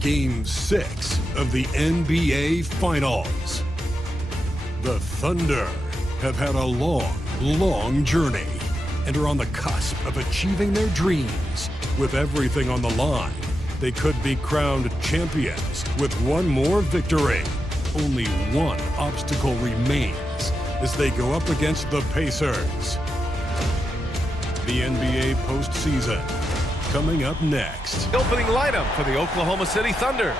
Game 6 of the NBA Finals. The Thunder have had a long journey and are on the cusp of achieving their dreams. With everything on the line, they could be crowned champions with one more victory. Only one obstacle remains as they go up against the Pacers. The NBA postseason coming up next. Opening lineup for the Oklahoma City Thunder.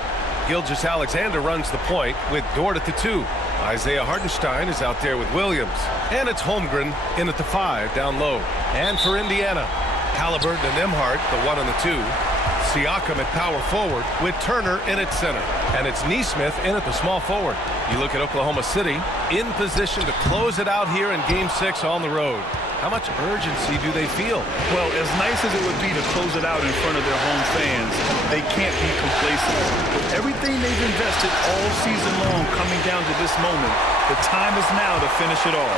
𝙤𝙤𝙪'𝙡 runs the point with Dort at the 2. Isaiah Hartenstein is out there with Williams. And it's Holmgren in at the 5 down low. And for Indiana, Haliburton and Nembhard, the 1 and the 2. Siakam at power forward with Turner in at center. And it's Nesmith in at the small forward. You look at Oklahoma City in position to close it out here in Game 6 on the road. How much urgency do they feel? Well, as nice as it would be to close it out in front of their home fans, they can't be complacent. With everything they've invested all season long coming down to this moment, the time is now to finish it all.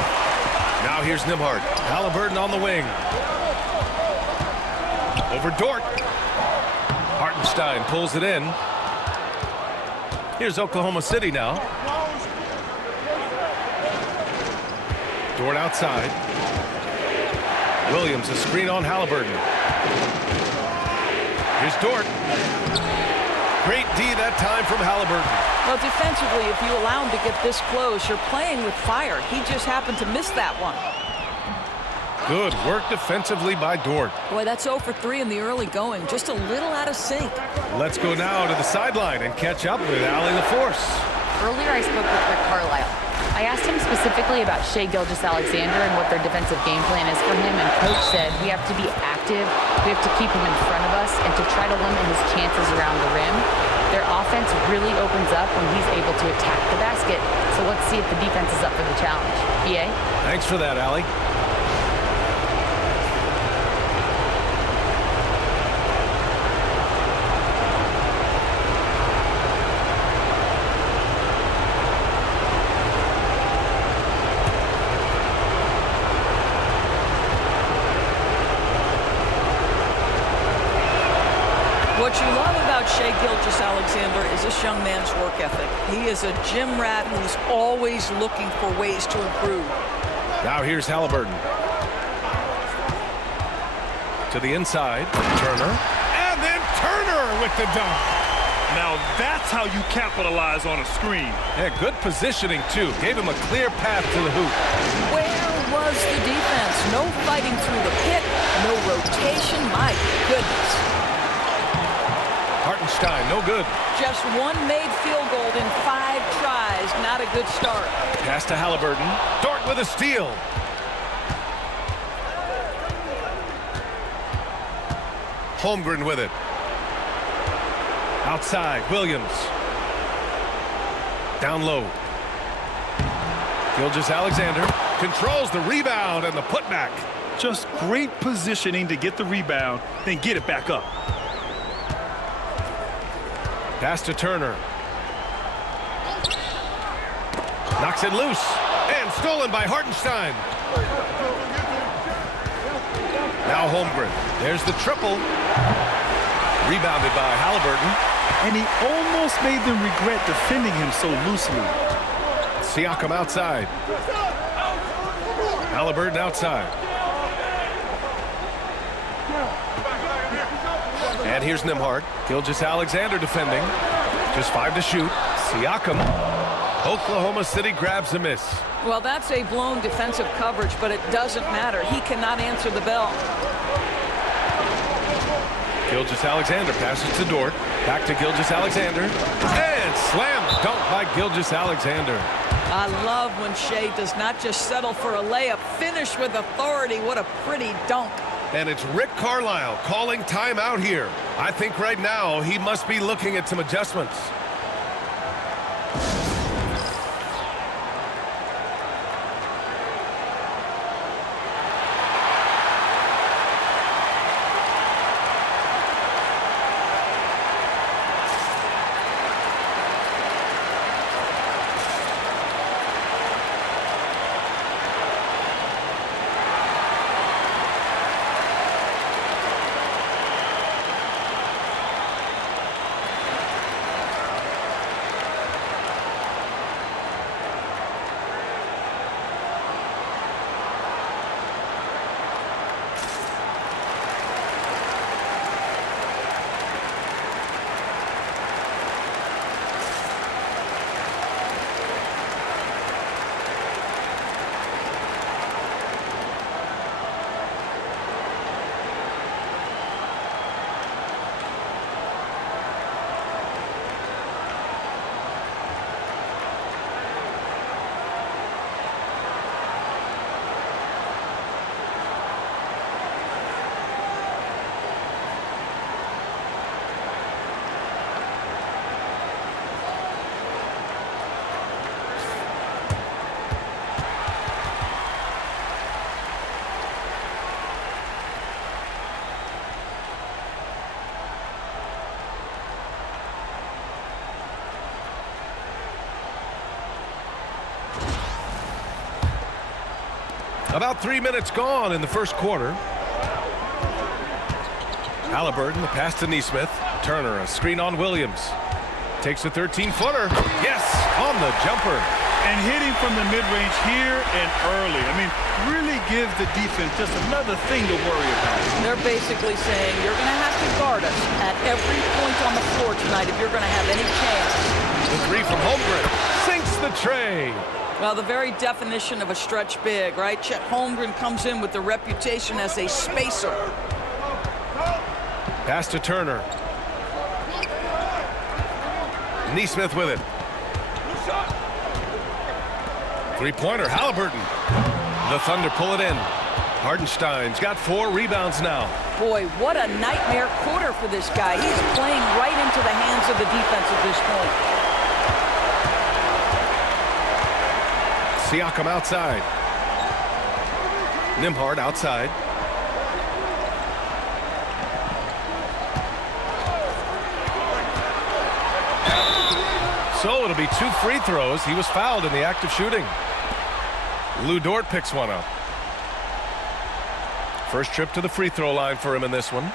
Now here's Nembhard. Haliburton on the wing. Over Dort. Hartenstein pulls it in. Here's Oklahoma City now. Dort outside. Williams, a screen on Haliburton. Here's Dort. Great D that time from Haliburton. Well, defensively, if you allow him to get this close, you're playing with fire. He just happened to miss that one. Good work defensively by Dort. Boy, that's 0 for 3 in the early going. Just a little out of sync. Let's go now to the sideline and catch up with Allie LaForce. Earlier, I spoke with Rick Carlisle. I asked him specifically about 𝙭Gilgeous-Alexander and what their defensive game plan is for him, and Coach said we have to be active, we have to keep him in front of us, and to try to limit his chances around the rim. Their offense really opens up when he's able to attack the basket, so let's see if the defense is up for the challenge. B.A.? Thanks for that, Allie. What you love about 𝙭Gilgeous-Alexander is this young man's work ethic. He is a gym rat who's always looking for ways to improve. Now here's Haliburton. To the inside, Turner. And then Turner with the dunk. Now that's how you capitalize on a screen. Yeah, good positioning, too. Gave him a clear path to the hoop. Where was the defense? No fighting through the pit, no rotation. My goodness. Hartenstein, no good. Just one made field goal in 5 tries. Not a good start. Pass to Haliburton. Dort with a steal. Holmgren with it. Outside, Williams. Down low. Gilgeous-Alexander controls the rebound and the putback. Just great positioning to get the rebound, then get it back up. Pass to Turner. Knocks it loose. And stolen by Hartenstein. Now Holmgren. There's the triple. Rebounded by Haliburton. And he almost made them regret defending him so loosely. Siakam outside. Haliburton outside. And here's Nembhard. Gilgeous-Alexander defending. Just 5 to shoot. Siakam. Oklahoma City grabs a miss. Well, that's a blown defensive coverage, but it doesn't matter. He cannot answer the bell. Gilgeous-Alexander passes to Dort. Back to Gilgeous-Alexander. And slam dunk by Gilgeous-Alexander. I love when 𝙭does not just settle for a layup. Finish with authority. What a pretty dunk. And it's Rick Carlisle calling timeout here. I think right now he must be looking at some adjustments. About 3 minutes gone in the first quarter. 𝙤𝙤, the pass to 𝙤𝙤. Turner, a screen on Williams. Takes a 13-footer. Yes, on the jumper. And hitting from the mid-range here and early. I mean, really give the defense just another thing to worry about. They're basically saying you're going to have to guard us at every point on the floor tonight if you're going to have any chance. The three from Holmgren sinks the tray. Well, the very definition of a stretch big, right? Chet Holmgren comes in with the reputation as a spacer. Pass to Turner. 𝙤𝙤 with it. Three-pointer, 𝙤𝙤. The Thunder pull it in. Hartenstein's got 4 rebounds now. Boy, what a nightmare quarter for this guy. He's playing right into the hands of the defense at this point. Siakam outside. Nembhard outside. So it'll be 2 free throws. He was fouled in the act of shooting. Lu Dort picks one up. First trip to the free throw line for him in this one.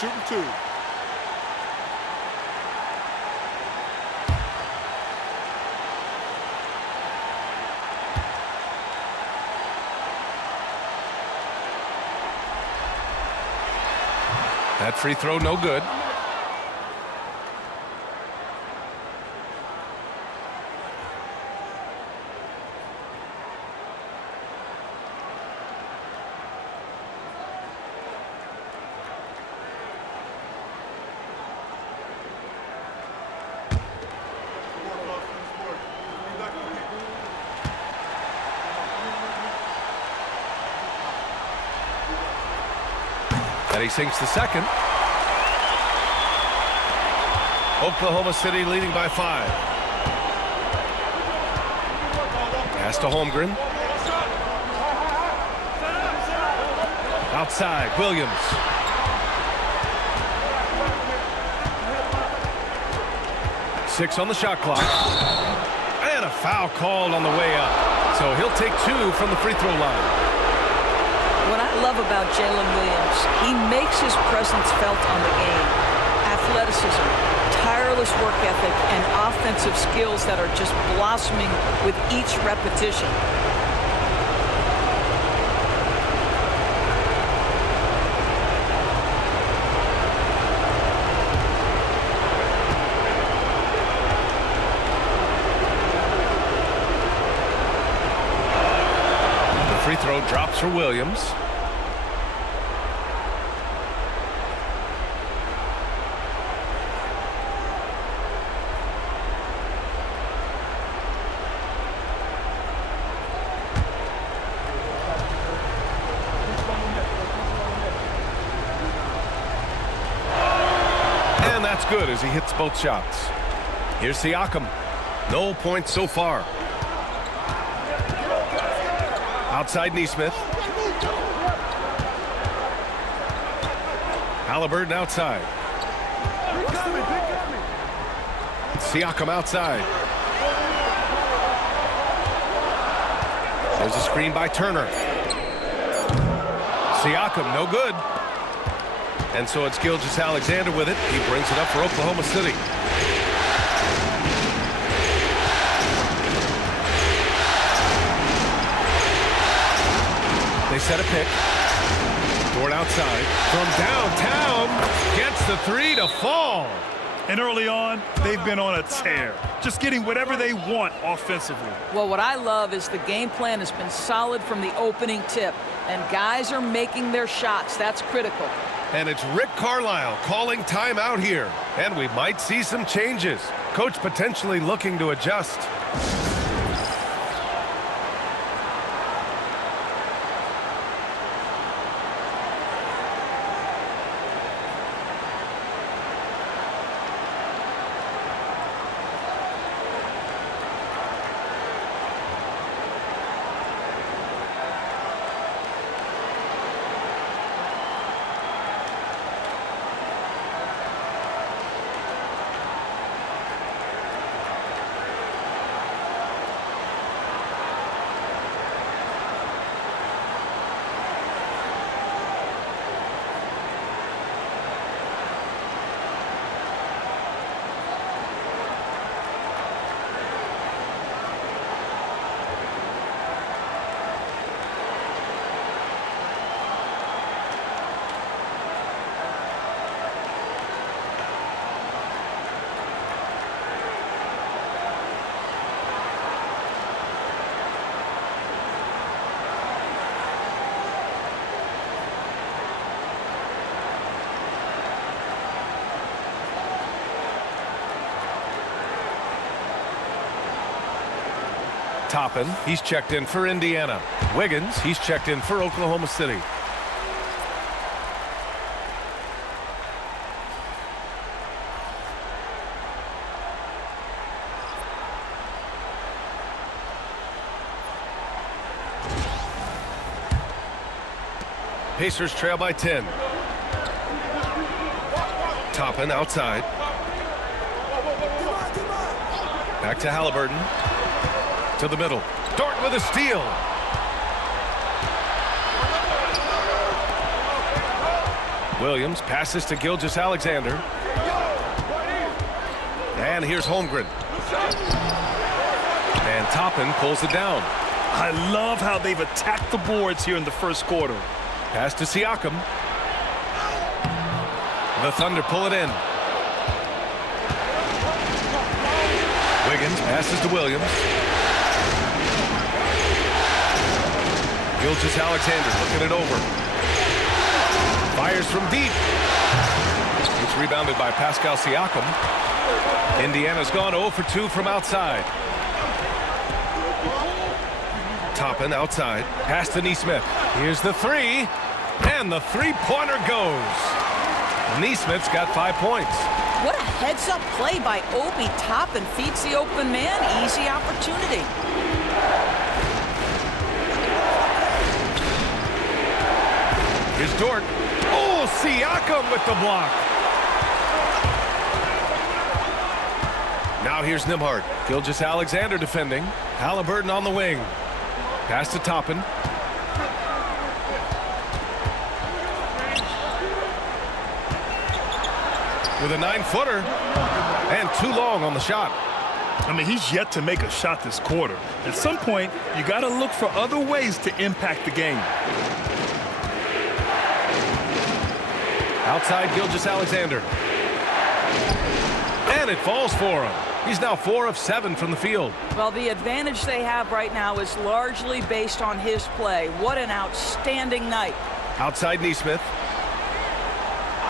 Shooting 2. That free throw no good. And he sinks the second. Oklahoma City leading by 5. Pass to Holmgren. Outside, Williams. Six on the shot clock. And a foul called on the way up. So he'll take 2 from the free throw line. What I love about Jalen Williams, he makes his presence felt on the game. Athleticism, tireless work ethic, and offensive skills that are just blossoming with each repetition. The free throw drops for Williams. That's good as he hits both shots. Here's Siakam. No points so far. Outside 𝙤𝙤. 𝙤𝙤 outside. Siakam outside. There's a screen by Turner. Siakam, no good. And so it's 𝙤𝙤𝙪'𝙡 with it. He brings it up for Oklahoma City. They set a pick. Dort outside. From downtown. Gets the 3 to fall. And early on, they've been on a tear. Just getting whatever they want offensively. Well, what I love is the game plan has been solid from the opening tip. And guys are making their shots. That's critical. And it's Rick Carlisle calling timeout here. And we might see some changes. Coach potentially looking to adjust. Toppin, he's checked in for Indiana. Wiggins, he's checked in for Oklahoma City. Pacers trail by 10. Toppin outside. Back to Haliburton. To the middle. Dort with a steal. Williams passes to Gilgeous-Alexander. And here's Holmgren. And Toppin pulls it down. I love how they've attacked the boards here in the first quarter. Pass to Siakam. The Thunder pull it in. Wiggins passes to Williams. Gilgeous-Alexander looking it over. Fires from deep. It's rebounded by Pascal Siakam. Indiana's gone 0 for 2 from outside. Toppin outside. Pass to Nesmith. Here's the three. And the three-pointer goes. Nesmith's got 5 points. What a heads-up play by Obi. Toppin feeds the open man. Easy opportunity. Here's Dort. Oh, Siakam with the block. Now here's Nembhard. Gilgeous-Alexander defending. Haliburton on the wing. Pass to Toppin. With a 9-footer. And too long on the shot. I mean, he's yet to make a shot this quarter. At some point, you got to look for other ways to impact the game. Outside Gilgeous-Alexander. And it falls for him. He's now 4 of 7 from the field. Well, the advantage they have right now is largely based on his play. What an outstanding night. Outside Nesmith.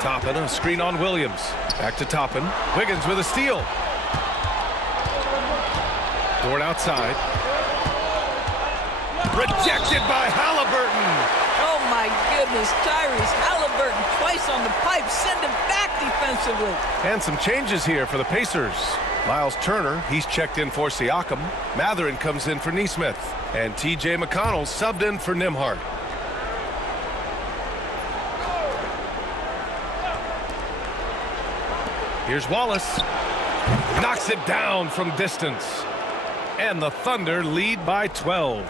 Toppin, a screen on Williams. Back to Toppin. Wiggins with a steal. Dort outside. Rejected by Haliburton. Oh, my goodness. Tyrese Haliburton twice on the pipe. Send him back defensively. And some changes here for the Pacers. Miles Turner, he's checked in for Siakam. Mathurin comes in for Nesmith. And T.J. McConnell subbed in for Nembhard. Here's Wallace. Knocks it down from distance. And the Thunder lead by 12.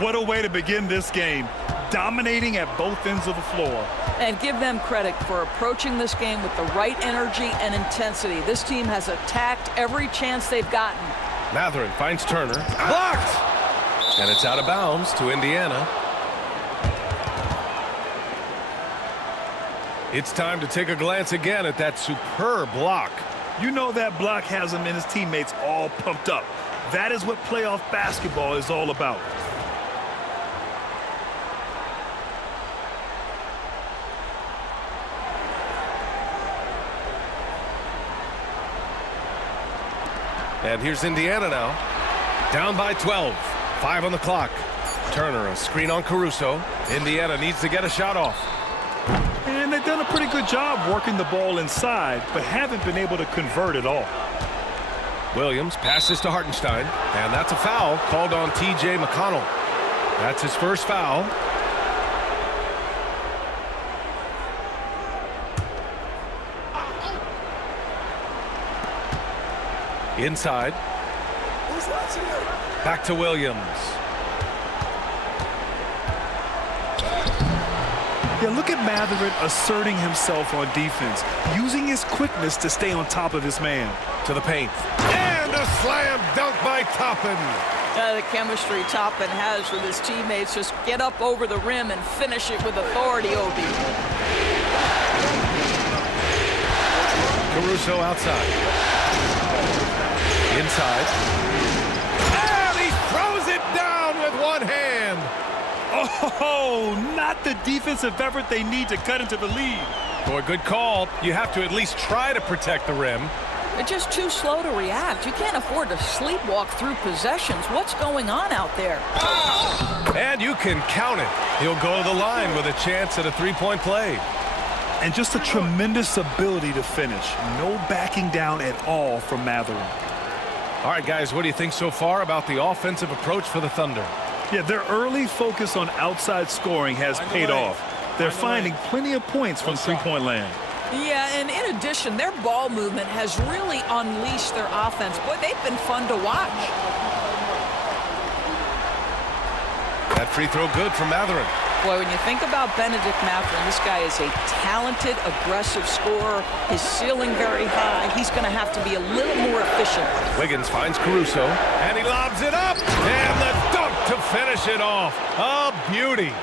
What a way to begin this game. Dominating at both ends of the floor. And give them credit for approaching this game with the right energy and intensity. This team has attacked every chance they've gotten. Mathurin finds Turner. Blocked! And it's out of bounds to Indiana. It's time to take a glance again at that superb block. You know that block has him and his teammates all pumped up. That is what playoff basketball is all about. And here's Indiana now. Down by 12. 5 on the clock. Turner, a screen on Caruso. Indiana needs to get a shot off. And they've done a pretty good job working the ball inside, but haven't been able to convert at all. Williams passes to Hartenstein. And that's a foul called on T.J. McConnell. That's his first foul. Inside. Back to Williams. Yeah, look at Mathurin asserting himself on defense, using his quickness to stay on top of his man. To the paint. And a slam dunk by Toppin. The chemistry Toppin has with his teammates. Just get up over the rim and finish it with authority, Obi. Caruso outside. Inside. And he throws it down with one hand. Oh, not the defensive effort they need to cut into the lead. Boy, good call. You have to at least try to protect the rim. They're just too slow to react. You can't afford to sleepwalk through possessions. What's going on out there? And you can count it. He'll go to the line with a chance at a three-point play. And just a tremendous ability to finish. No backing down at all from Mathurin. All right, guys, what do you think so far about the offensive approach for the Thunder? Yeah, their early focus on outside scoring has paid off. They're finding plenty of points from three-point land. Yeah, and in addition, their ball movement has really unleashed their offense. Boy, they've been fun to watch. That free throw good from Mathurin. Boy, when you think about Bennedict Mathurin, this guy is a talented, aggressive scorer. His ceiling very high. He's going to have to be a little more efficient. Wiggins finds Caruso, and he lobs it up. And the dunk to finish it off. A beauty.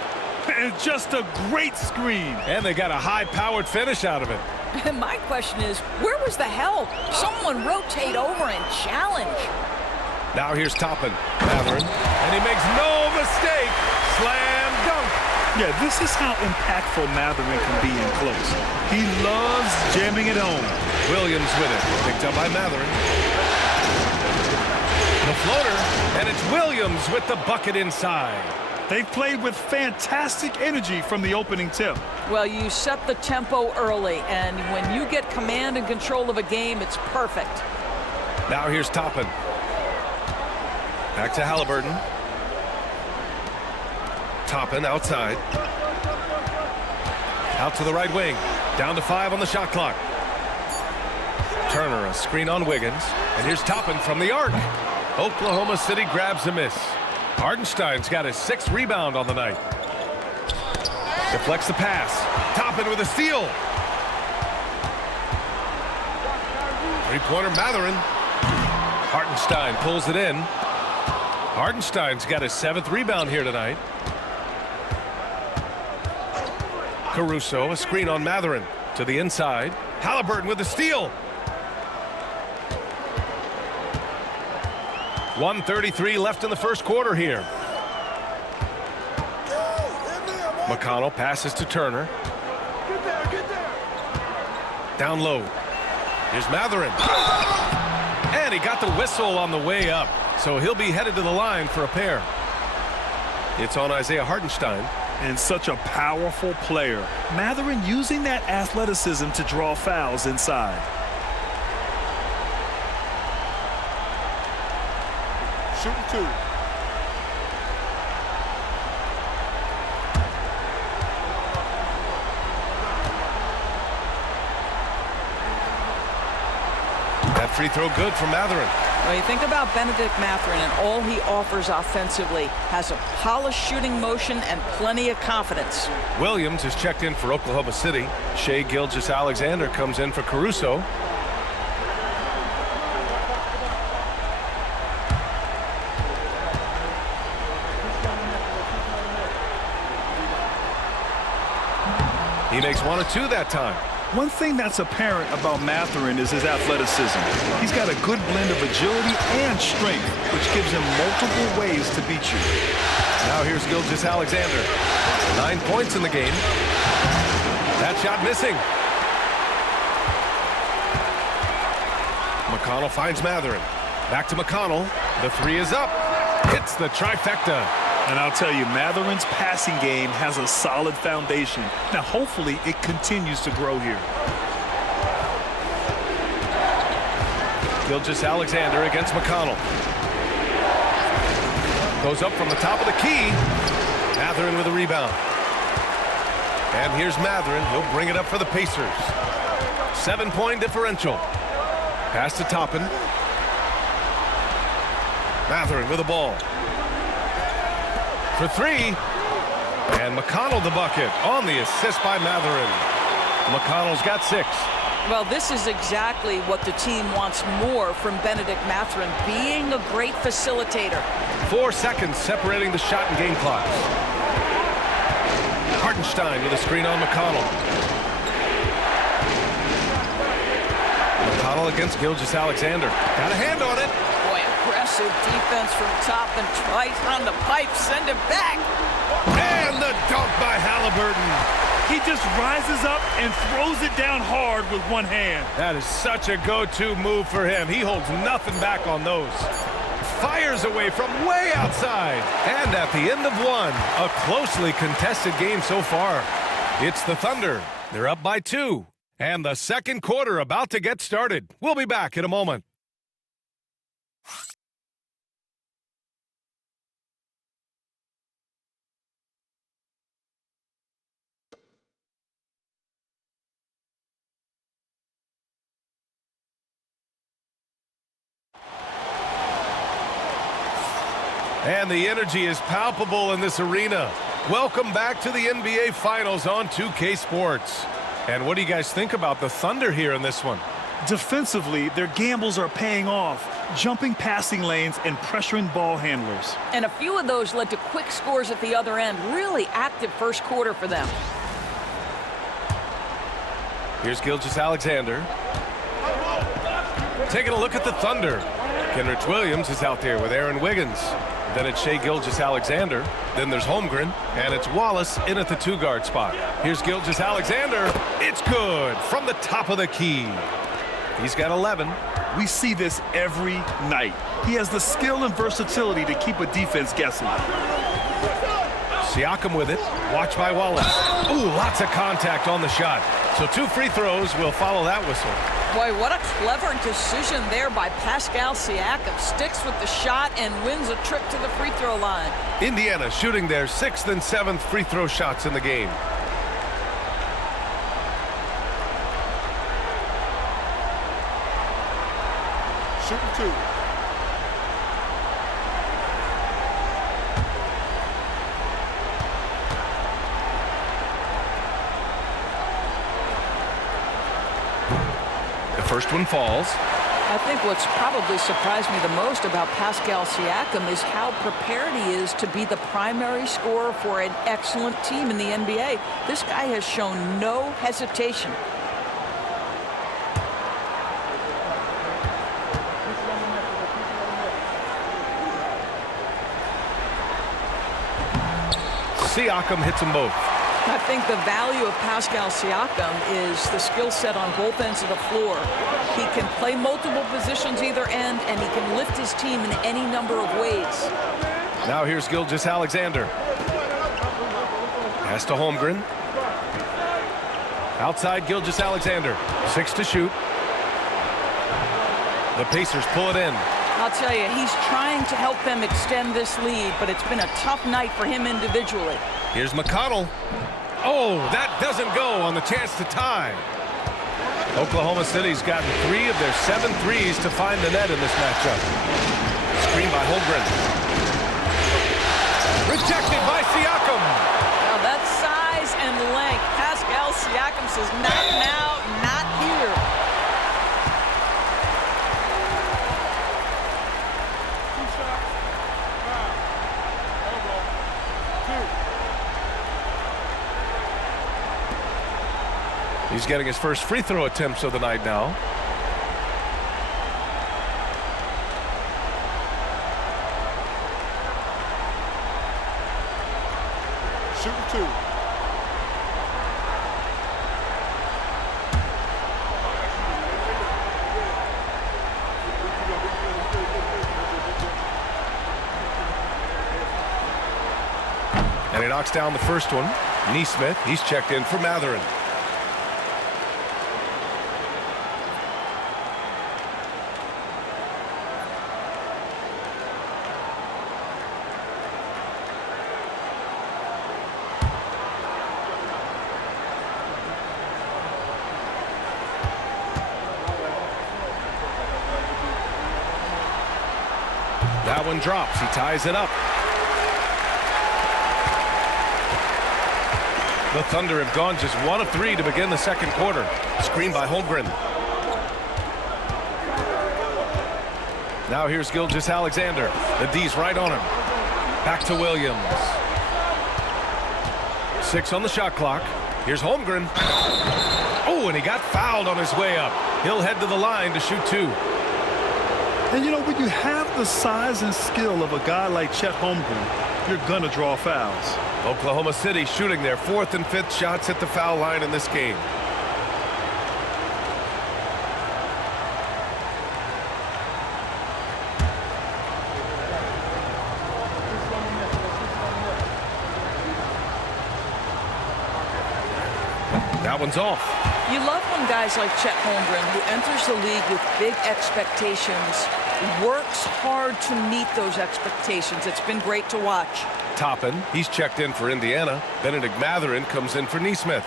And just a great screen. And they got a high-powered finish out of it. And my question is, where was the help? Someone rotate over and challenge. Now here's Toppin. Mathurin, and he makes no mistake. Slam dunk. Yeah, this is how impactful Mathurin can be in close. He loves jamming it home. Williams with it. Picked up by Mathurin. The floater, and it's Williams with the bucket inside. They've played with fantastic energy from the opening tip. Well, you set the tempo early, and when you get command and control of a game, it's perfect. Now here's Toppin. Back to Haliburton. Toppin outside. Out to the right wing. Down to 5 on the shot clock. Turner, a screen on Wiggins. And here's Toppin from the arc. Oklahoma City grabs a miss. Hardenstein's got his 6th rebound on the night. Deflects the pass. Toppin with a steal. Three-pointer Mathurin. Hartenstein pulls it in. Hardenstein's got his 7th rebound here tonight. Caruso, a screen on Mathurin. To the inside. Haliburton with the steal. 1:33 left in the first quarter here. McConnell passes to Turner. Down low. Here's Mathurin. And he got the whistle on the way up. So he'll be headed to the line for a pair. It's on Isaiah Hartenstein. And such a powerful player. Mathurin using that athleticism to draw fouls inside. Shooting 2. That free throw good from Mathurin. Well, you think about Bennedict Mathurin and all he offers offensively. Has a polished shooting motion and plenty of confidence. Williams is checked in for Oklahoma City. Shai Gilgeous-Alexander comes in for Caruso. He makes 1 of 2 that time. One thing that's apparent about Mathurin is his athleticism. He's got a good blend of agility and strength, which gives him multiple ways to beat you. Now here's Gilgeous-Alexander. 9 points in the game. That shot missing. McConnell finds Mathurin. Back to McConnell. The 3 is up. Hits the trifecta. And I'll tell you, Mathurin's passing game has a solid foundation. Now, hopefully, it continues to grow here. Gilgeous-Alexander against McConnell. Goes up from the top of the key. Mathurin with a rebound. And here's Mathurin. He'll bring it up for the Pacers. 7-point differential. Pass to Toppin. Mathurin with the ball. For 3. And McConnell the bucket on the assist by Mathurin. McConnell's got 6. Well, this is exactly what the team wants more from Bennedict Mathurin, being a great facilitator. 4 seconds separating the shot and game clocks. Hartenstein with a screen on McConnell. McConnell against Gilgeous-Alexander. Got a hand on it. Boy, aggressive defense from Toppin. Twice on the pipe, send it back. And the dunk by Haliburton. Haliburton. He just rises up and throws it down hard with one hand. That is such a go-to move for him. He holds nothing back on those. Fires away from way outside. And at the end of one, a closely contested game so far. It's the Thunder. They're up by 2. And the second quarter about to get started. We'll be back in a moment. And the energy is palpable in this arena. Welcome back to the NBA Finals on 2K Sports. And what do you guys think about the Thunder here in this one? Defensively, their gambles are paying off, jumping passing lanes and pressuring ball handlers. And a few of those led to quick scores at the other end. Really active first quarter for them. Here's Gilgeous-Alexander. Taking a look at the Thunder. Kenrich Williams is out there with Aaron Wiggins. Then it's Shai Gilgeous-Alexander. Then there's Holmgren. And it's Wallace in at the 2-guard spot. Here's Gilgeous-Alexander. It's good from the top of the key. He's got 11. We see this every night. He has the skill and versatility to keep a defense guessing. Siakam with it. Watched by Wallace. Ooh, lots of contact on the shot. So 2 free throws will follow that whistle. Boy, what a clever decision there by Pascal Siakam. Sticks with the shot and wins a trip to the free throw line. Indiana shooting their 6th and 7th free throw shots in the game. Shooting 2. First one falls. I think what's probably surprised me the most about Pascal Siakam is how prepared he is to be the primary scorer for an excellent team in the NBA. This guy has shown no hesitation. Siakam hits them both. I think the value of Pascal Siakam is the skill set on both ends of the floor. He can play multiple positions either end, and he can lift his team in any number of ways. Now here's Gilgeous-Alexander. Pass to Holmgren. Outside Gilgeous-Alexander. 6 to shoot. The Pacers pull it in. I'll tell you, he's trying to help them extend this lead, but it's been a tough night for him individually. Here's McConnell. Oh, that doesn't go on the chance to tie. Oklahoma City's gotten 3 of their 7 threes to find the net in this matchup. Screen by Holmgren. Rejected by Siakam. Now that's size and length. Pascal Siakam says, not now, not here. He's getting his first free throw attempts of the night now. Shooting 2. And he knocks down the first one. Neesmith, he's checked in for Mathurin. That one drops. He ties it up. The Thunder have gone just 1 of 3 to begin the second quarter. Screen by Holmgren. Now here's Gilgeous-Alexander. The D's right on him. Back to Williams. 6 on the shot clock. Here's Holmgren. Oh, and he got fouled on his way up. He'll head to the line to shoot 2. And you know, when you have the size and skill of a guy like Chet Holmgren, you're going to draw fouls. Oklahoma City shooting their 4th and 5th shots at the foul line in this game. That one's off. You love when guys like Chet Holmgren, who enters the league with big expectations, works hard to meet those expectations. It's been great to watch. Toppin, he's checked in for Indiana. Bennedict Mathurin comes in for Nesmith.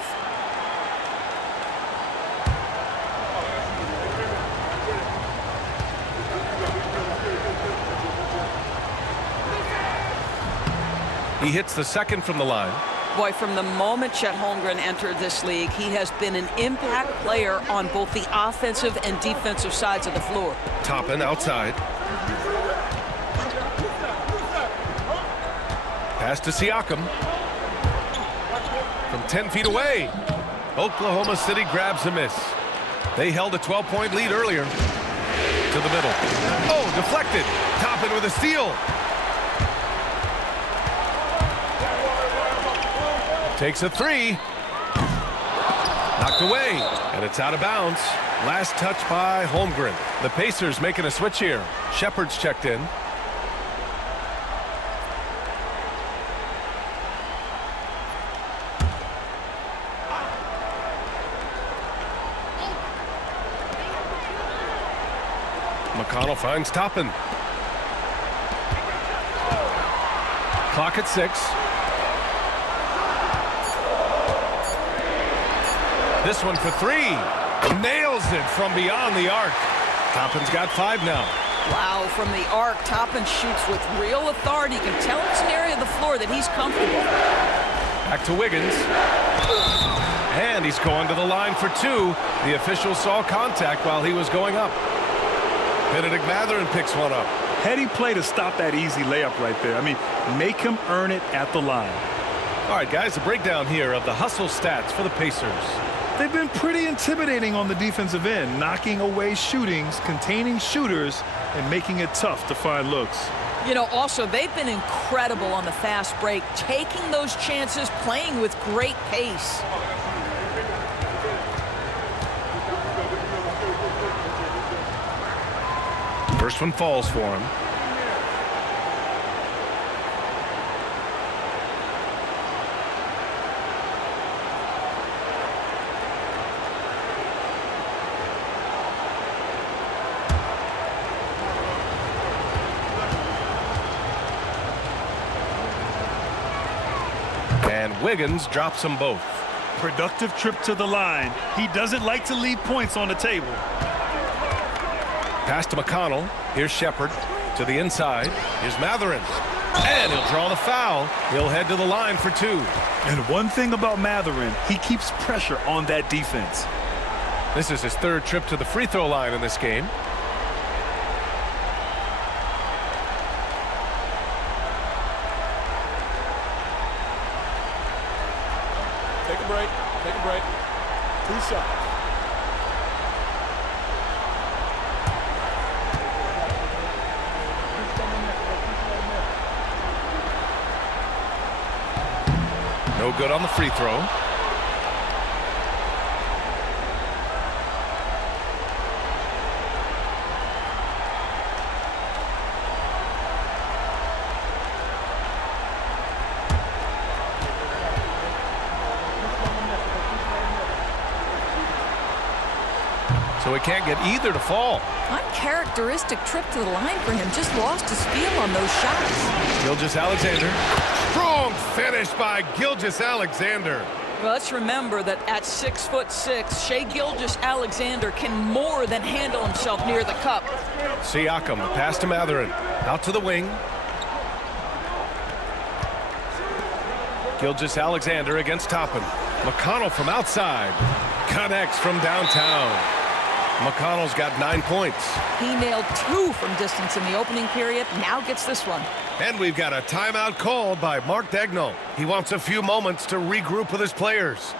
He hits the second from the line. Boy, from the moment Chet Holmgren entered this league, he has been an impact player on both the offensive and defensive sides of the floor. Toppin outside. Pass to Siakam. From 10 feet away. Oklahoma City grabs a miss. They held a 12-point lead earlier. To the middle. Oh, deflected. Toppin with a steal. Takes a three. Knocked away. And it's out of bounds. Last touch by Holmgren. The Pacers making a switch here. Shepard's checked in. McConnell finds Toppin. Clock at 6. This one for 3. Nails it from beyond the arc. Toppin's got 5 now. Wow, from the arc, Toppin shoots with real authority. You can tell it's an area of the floor that he's comfortable. Back to Wiggins. And he's going to the line for 2. The official saw contact while he was going up. Bennedict Mathurin picks one up. Heady play to stop that easy layup right there. I mean, make him earn it at the line. All right, guys, a breakdown here of the hustle stats for the Pacers. They've been pretty intimidating on the defensive end, knocking away shootings, containing shooters, and making it tough to find looks. You know, also, they've been incredible on the fast break, taking those chances, playing with great pace. First one falls for him. And Wiggins drops them both. Productive trip to the line. He doesn't like to leave points on the table. Pass to McConnell. Here's Shepard to the inside. Here's Mathurin. And he'll draw the foul. He'll head to the line for 2. And one thing about Mathurin, he keeps pressure on that defense. This is his 3rd trip to the free throw line in this game. Take a break. Take a break. 2 shots. No good on the free throw. So he can't get either to fall. Uncharacteristic trip to the line for him. Just lost his feel on those shots. Gilgeous-Alexander. Strong finish by Gilgeous-Alexander. Well, let's remember that at 6'6", Shai Gilgeous-Alexander can more than handle himself near the cup. Siakam, pass to Mathurin. Out to the wing. Gilgeous-Alexander against Toppin. McConnell from outside. Connects from downtown. McConnell's got 9 points. He nailed 2 from distance in the opening period. Now gets this one. And we've got a timeout called by Mark Daigneault. He wants a few moments to regroup with his players.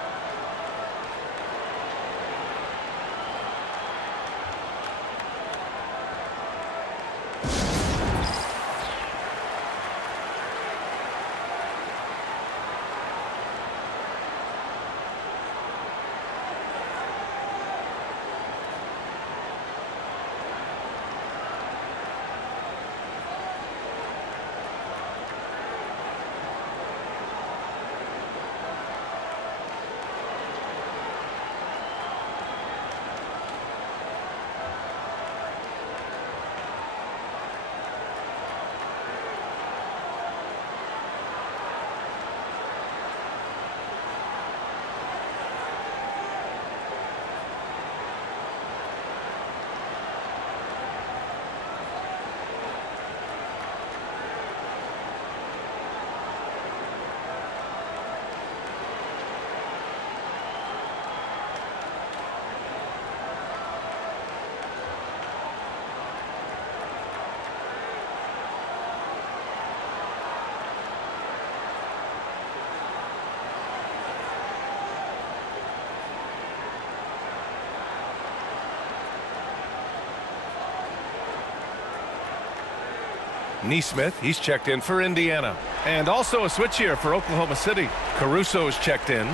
Nesmith, he's checked in for Indiana. And also a switch here for Oklahoma City. Caruso's checked in.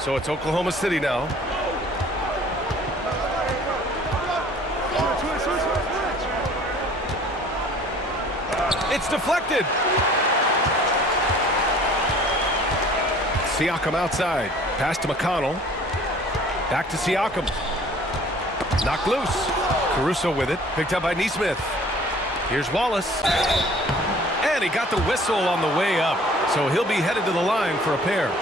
So it's Oklahoma City now. It's deflected. Siakam outside. Pass to McConnell. Back to Siakam. Knocked loose. Caruso with it. Picked up by Nesmith. Here's Wallace. And he got the whistle on the way up. So he'll be headed to the line for a pair.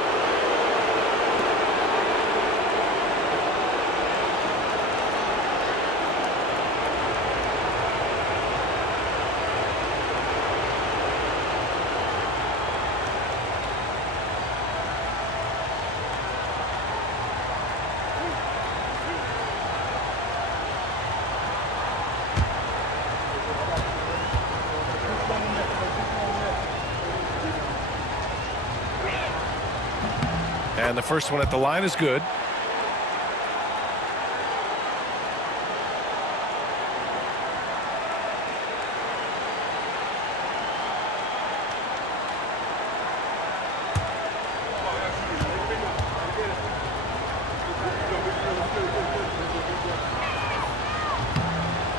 And the first one at the line is good.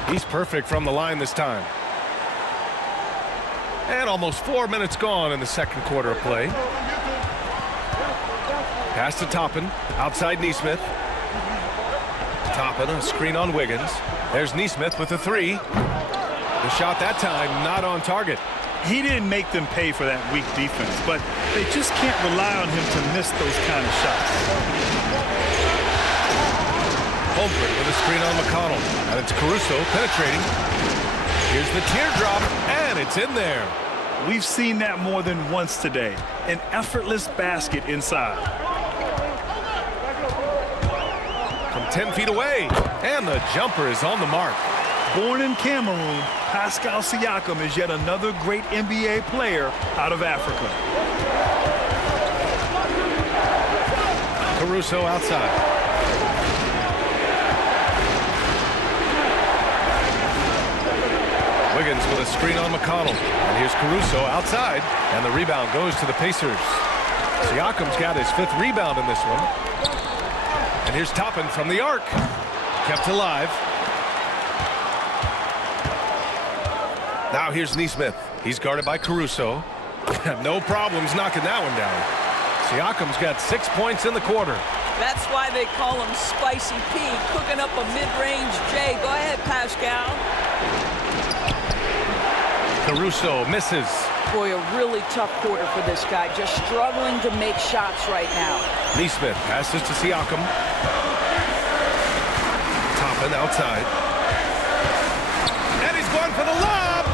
He's perfect from the line this time. And almost 4 minutes gone in the second quarter of play. Pass to Toppin, outside Nesmith. Toppin, a screen on Wiggins. There's Nesmith with the three. The shot that time not on target. He didn't make them pay for that weak defense, but they just can't rely on him to miss those kind of shots. Holmgren with a screen on McConnell. And it's Caruso penetrating. Here's the teardrop, and it's in there. We've seen that more than once today. An effortless basket inside. From 10 feet away, and the jumper is on the mark. Born in Cameroon, Pascal Siakam is yet another great NBA player out of Africa. Caruso outside. Wiggins with a screen on McConnell. And here's Caruso outside, and the rebound goes to the Pacers. Siakam's got his 5th rebound in this one. And here's Toppin from the arc. Kept alive. Now here's Nesmith. He's guarded by Caruso. No problems knocking that one down. Siakam's got 6 points in the quarter. That's why they call him Spicy P, cooking up a mid-range J. Go ahead, Pascal. Caruso misses. Boy, a really tough quarter for this guy. Just struggling to make shots right now. Nesmith passes to Siakam. Toppin outside. And he's going for the lob.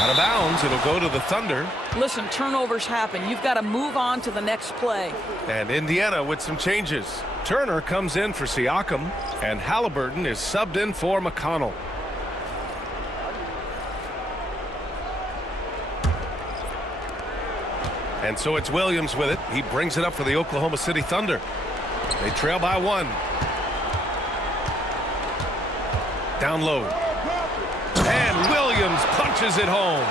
Out of bounds. It'll go to the Thunder. Listen, turnovers happen. You've got to move on to the next play. And Indiana with some changes. Turner comes in for Siakam, and Halliburton is subbed in for McConnell. And so it's Williams with it. He brings it up for the Oklahoma City Thunder. They trail by 1. Down low. And Williams punches it home.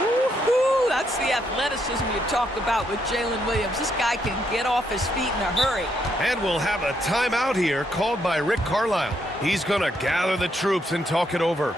Woo-hoo! That's the athleticism you talked about with Jalen Williams. This guy can get off his feet in a hurry. And we'll have a timeout here called by Rick Carlisle. He's going to gather the troops and talk it over.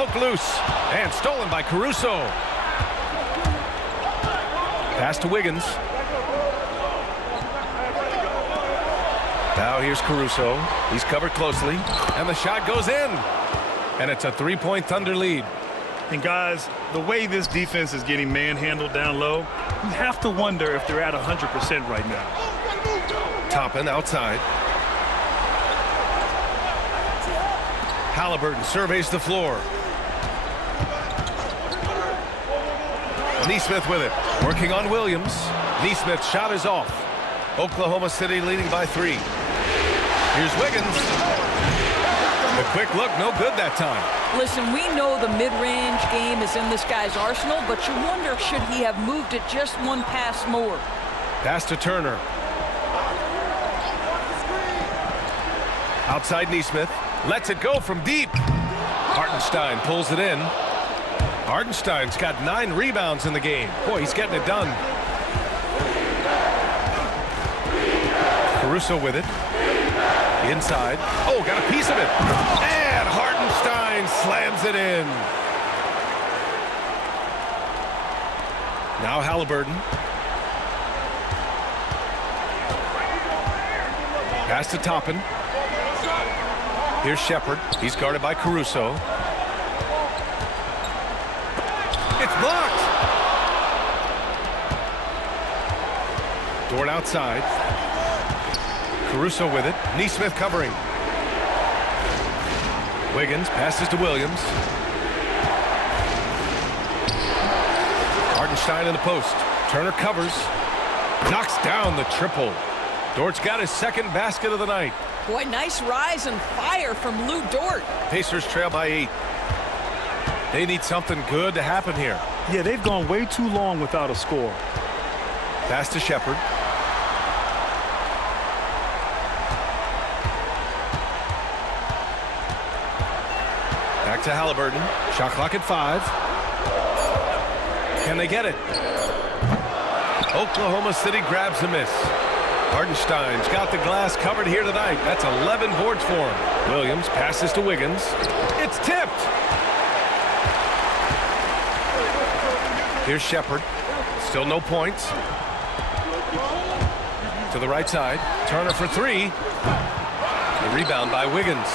Poked loose and stolen by Caruso. Pass to Wiggins. Now here's Caruso. He's covered closely, and the shot goes in. And it's a three-point Thunder lead. And guys, the way this defense is getting manhandled down low, you have to wonder if they're at 100% right now. Toppin outside. Haliburton surveys the floor. Nesmith with it, working on Williams. Nesmith's shot is off. Oklahoma City leading by 3. Here's Wiggins. The quick look, no good that time. Listen, we know the mid-range game is in this guy's arsenal, but you wonder, should he have moved it just one pass more? Pass to Turner. Outside Nesmith. Lets it go from deep. Hartenstein pulls it in. Hartenstein's got 9 rebounds in the game. Boy, he's getting it done. Caruso with it. Inside. Oh, got a piece of it. And Hartenstein slams it in. Now Haliburton. Pass to Toppin. Here's Shepherd. He's guarded by Caruso. It's blocked. Dort outside. Caruso with it. Nesmith covering. Wiggins passes to Williams. Hartenstein in the post. Turner covers. Knocks down the triple. Dort's got his second basket of the night. Boy, nice rise and fire from Lou Dort. Pacers trail by 8. They need something good to happen here. Yeah, they've gone way too long without a score. Pass to Shepherd. Back to Haliburton. Shot clock at 5. Can they get it? Oklahoma City grabs a miss. Hartenstein's got the glass covered here tonight. That's 11 boards for him. Williams passes to Wiggins. It's tipped. Here's Shepherd. Still no points. To the right side. Turner for 3. The rebound by Wiggins.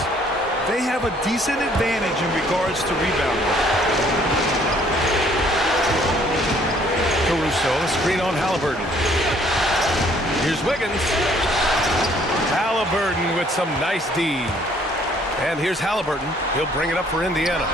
They have a decent advantage in regards to rebounding. Caruso, a screen on Haliburton. Here's Wiggins. Haliburton with some nice D. And here's Haliburton. He'll bring it up for Indiana.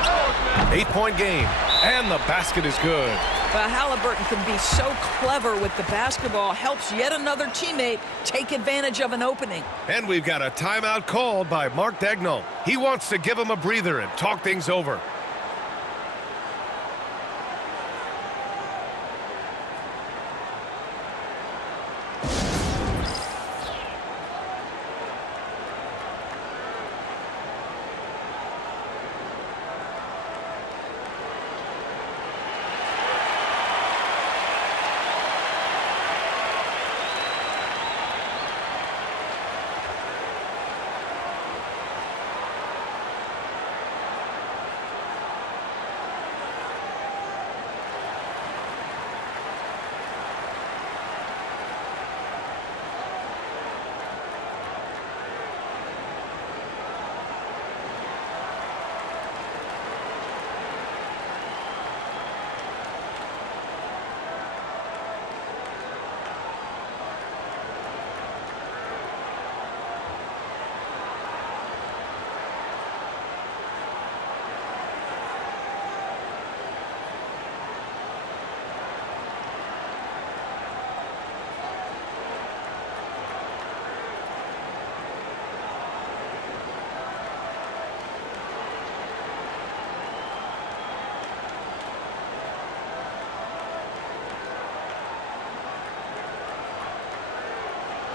8-point game. And the basket is good. Well, Haliburton can be so clever with the basketball. Helps yet another teammate take advantage of an opening. And we've got a timeout called by Mark Daigneault. He wants to give him a breather and talk things over.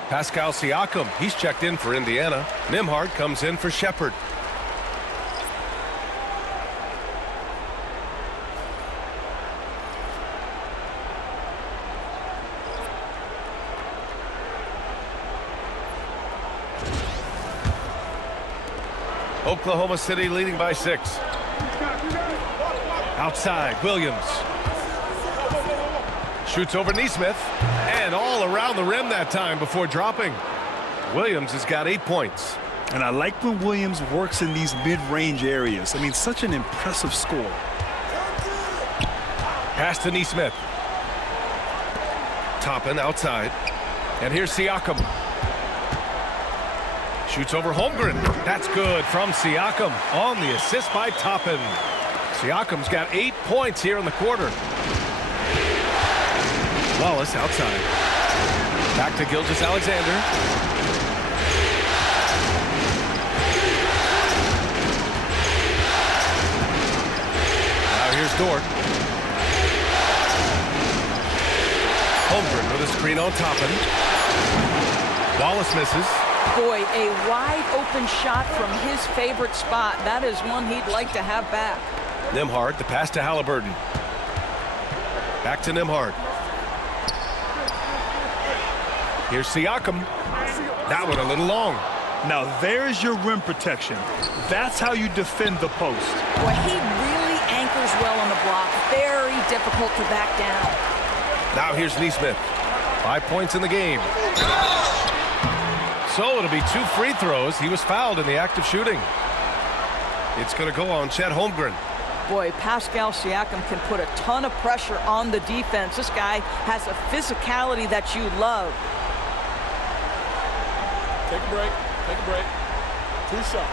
Pascal Siakam, he's checked in for Indiana. Nembhard comes in for Shepherd. Oklahoma City leading by 6. Outside, Williams. Shoots over Nesmith. And all around the rim that time before dropping. Williams has got 8 points. And I like when Williams works in these mid-range areas. I mean, such an impressive score. Pass to Nesmith. Toppin outside. And here's Siakam. Shoots over Holmgren. That's good from Siakam on the assist by Toppin. Siakam's got 8 points here in the quarter. Wallace outside. Back to Gilgeous-Alexander. Now here's Dort. Holmgren with a screen on Toppin. Wallace misses. Boy, a wide open shot from his favorite spot. That is one he'd like to have back. Nembhard, the pass to Halliburton. Back to Nembhard. Here's Siakam. That one a little long. Now there's your rim protection. That's how you defend the post. Boy, he really anchors well on the block. Very difficult to back down. Now here's Nesmith. 5 points in the game. So it'll be 2 free throws. He was fouled in the act of shooting. It's going to go on Chet Holmgren. Boy, Pascal Siakam can put a ton of pressure on the defense. This guy has a physicality that you love. Take a break. Take a break. 2 shots.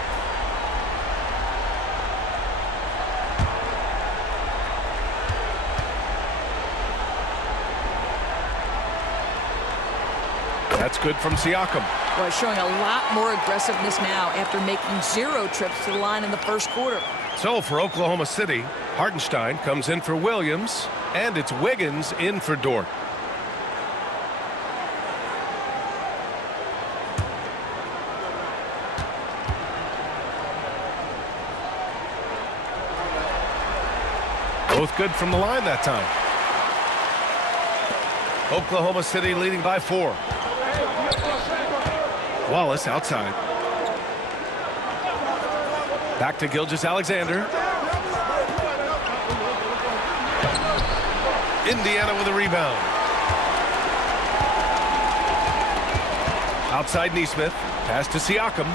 That's good from Siakam. Boy, showing a lot more aggressiveness now after making 0 trips to the line in the first quarter. So for Oklahoma City, Hartenstein comes in for Williams, and it's Wiggins in for Dort. Both good from the line that time. Oklahoma City leading by 4. Wallace outside. Back to Gilgeous-Alexander. Indiana with a rebound. Outside Nesmith. Pass to Siakam.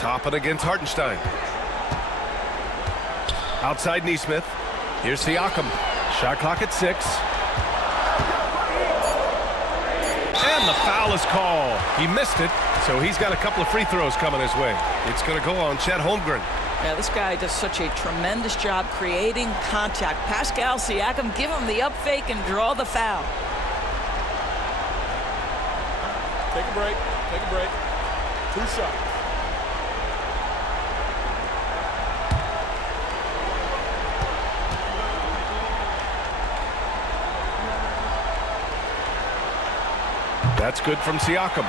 Toppin against Hartenstein. Outside Nesmith. Here's Siakam. Shot clock at 6. And the foul is called. He missed it, so he's got a couple of free throws coming his way. It's going to go on Chet Holmgren. Yeah, this guy does such a tremendous job creating contact. Pascal Siakam, give him the up fake and draw the foul. Take a break. Take a break. 2 shots. That's good from Siakam.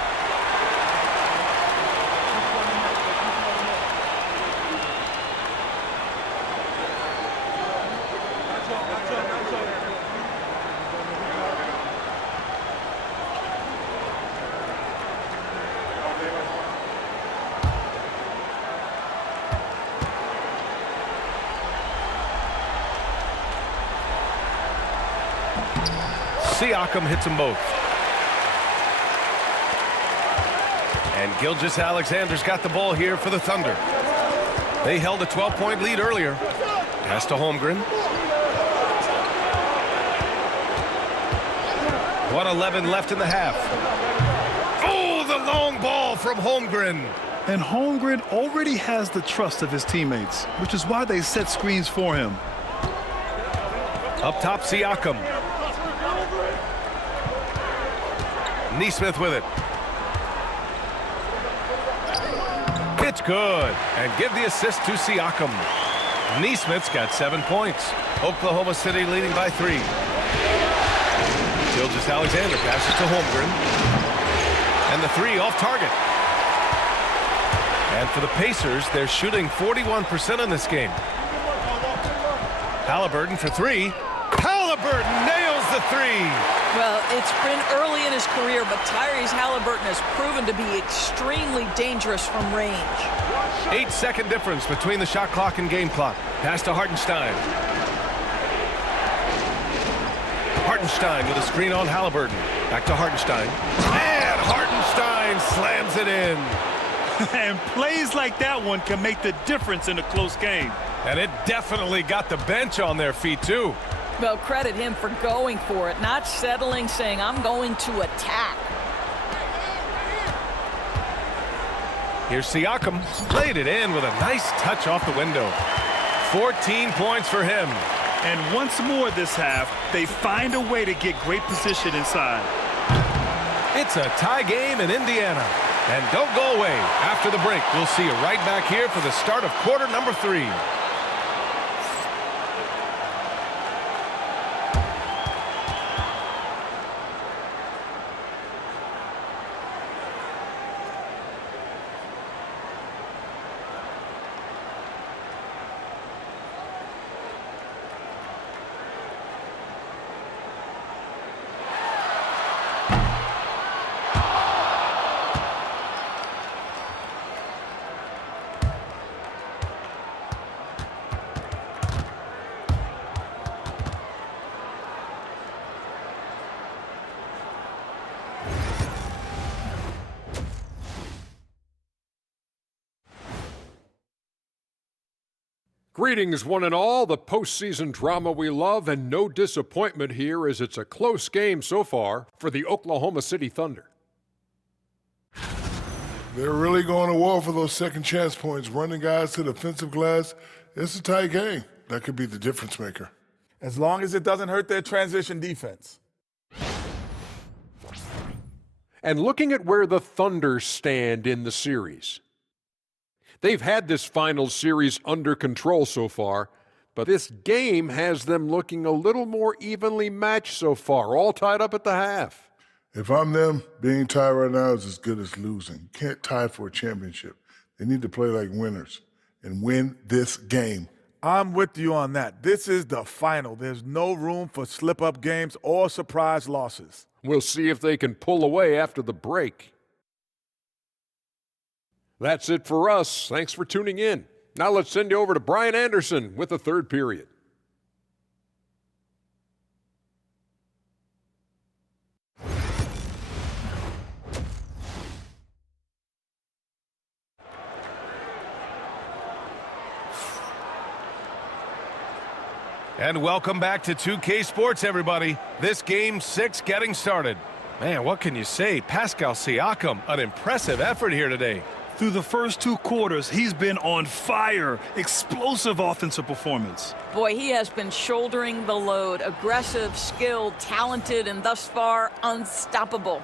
Siakam hits them both. And Gilgeous-Alexander's got the ball here for the Thunder. They held a 12-point lead earlier. Pass to Holmgren. 1:11 left in the half. Oh, the long ball from Holmgren. And Holmgren already has the trust of his teammates, which is why they set screens for him. Up top, Siakam. Nesmith with it. It's good. And give the assist to Siakam. Nesmith's got 7 points. Oklahoma City leading by 3. Gilgeous-Alexander passes to Holmgren. And the 3 off target. And for the Pacers, they're shooting 41% in this game. Halliburton for 3. Halliburton! Haliburton nails the three. Well, it's been early in his career, but Tyrese Haliburton has proven to be extremely dangerous from range. 8-second difference between the shot clock and game clock. Pass to 𝙤𝙤𝙀. 𝙤𝙤𝙀 with a screen on Haliburton. Back to 𝙤𝙤𝙀. And 𝙤𝙤𝙀 slams it in. And plays like that one can make the difference in a close game. And it definitely got the bench on their feet, too. Well, credit him for going for it, not settling, saying, I'm going to attack. Here's Siakam. Played it in with a nice touch off the window. 14 points for him. And once more this half, they find a way to get great position inside. It's a tie game in Indiana. And don't go away. After the break, we'll see you right back here for the start of quarter number 3. Greetings, one and all, the postseason drama we love, and no disappointment here as it's a close game so far for the Oklahoma City Thunder. They're really going to war for those second chance points, running guys to the offensive glass. It's a tight game. That could be the difference maker. As long as it doesn't hurt their transition defense. And looking at where the Thunder stand in the series. They've had this finals series under control so far, but this game has them looking a little more evenly matched so far, all tied up at the half. If I'm them, being tied right now is as good as losing. You can't tie for a championship. They need to play like winners and win this game. I'm with you on that. This is the final. There's no room for slip-up games or surprise losses. We'll see if they can pull away after the break. That's it for us. Thanks for tuning in. Now let's send you over to Brian Anderson with the third period. And welcome back to 2K Sports, everybody. This game 6 getting started. Man, what can you say? Pascal Siakam, an impressive effort here today. Through the first 2 quarters, he's been on fire. Explosive offensive performance. Boy, he has been shouldering the load. Aggressive, skilled, talented, and thus far, unstoppable.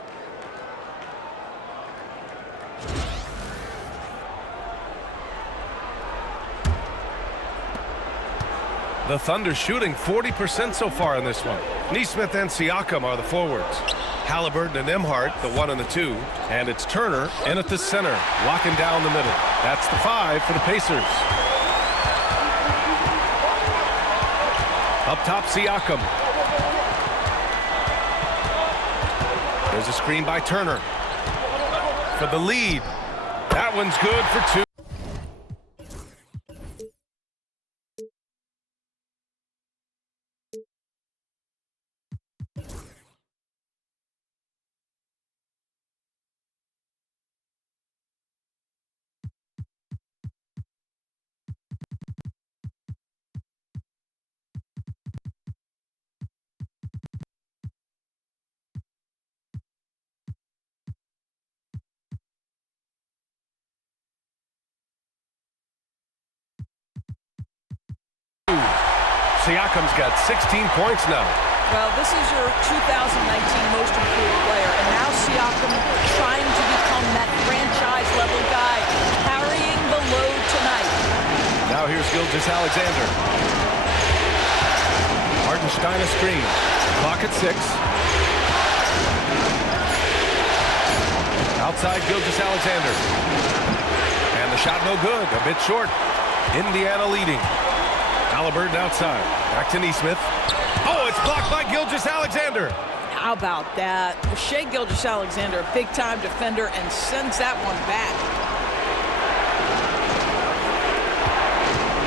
The Thunder shooting 40% so far in this one. Nesmith and Siakam are the forwards. Haliburton and Nembhard, the 1 and the 2. And it's Turner in at the center, locking down the middle. That's the 5 for the Pacers. Up top, Siakam. There's a screen by Turner. For the lead. That one's good for 2. Siakam's got 16 points now. Well, this is your 2019 Most Improved Player, and now Siakam trying to become that franchise-level guy, carrying the load tonight. Now here's Gilgeous-Alexander. Hartenstein a screen. Clock at 6. Outside Gilgeous-Alexander. And the shot no good, a bit short. Indiana leading. Haliburton outside. Back to Nesmith. Oh, it's blocked by Gilgeous-Alexander. How about that? Shai Gilgeous-Alexander, a big-time defender, and sends that one back.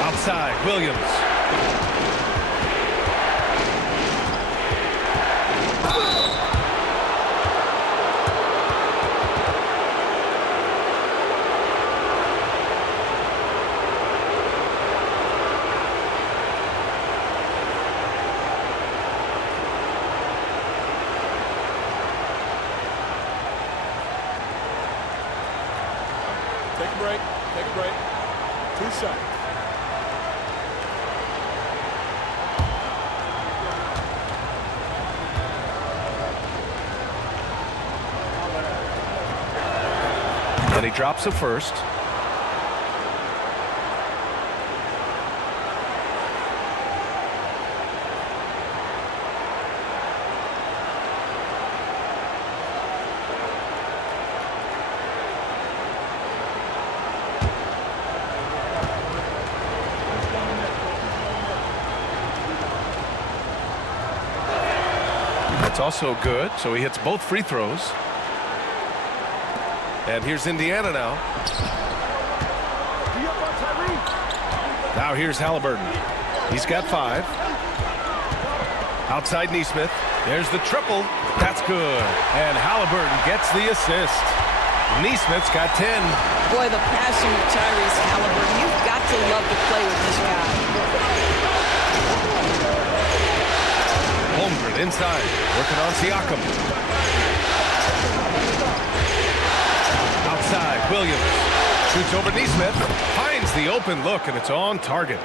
Outside, Williams. Take a break. Take a break. 2 seconds. And he drops a first. That's also good, so he hits both free throws. And here's Indiana now. Now here's Haliburton. He's got 5. Outside Nesmith. There's the triple. That's good. And Haliburton gets the assist. Nesmith's got 10. Boy, the passing of Tyrese Haliburton. You've got to love to play with this guy. Holmgren inside. Working on Siakam. Outside, Williams shoots over Nesmith, finds the open look, and it's on target.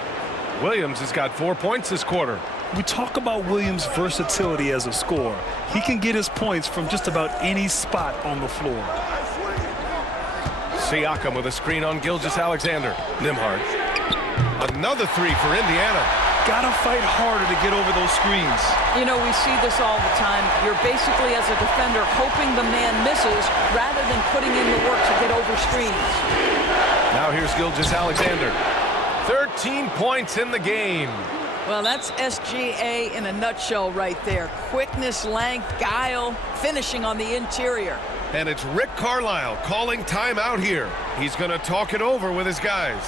Williams has got 4 points this quarter. We talk about Williams' versatility as a scorer. He can get his points from just about any spot on the floor. Siakam with a screen on Gilgeous-Alexander. Nembhard. Another 3 for Indiana. Gotta fight harder to get over those screens. You know, we see this all the time. You're basically, as a defender, hoping the man misses rather than putting in the work to get over screens. Now here's Gilgeous-Alexander. 13 points in the game. Well, that's SGA in a nutshell right there. Quickness, length, guile, finishing on the interior. And it's Rick Carlisle calling timeout here. He's going to talk it over with his guys.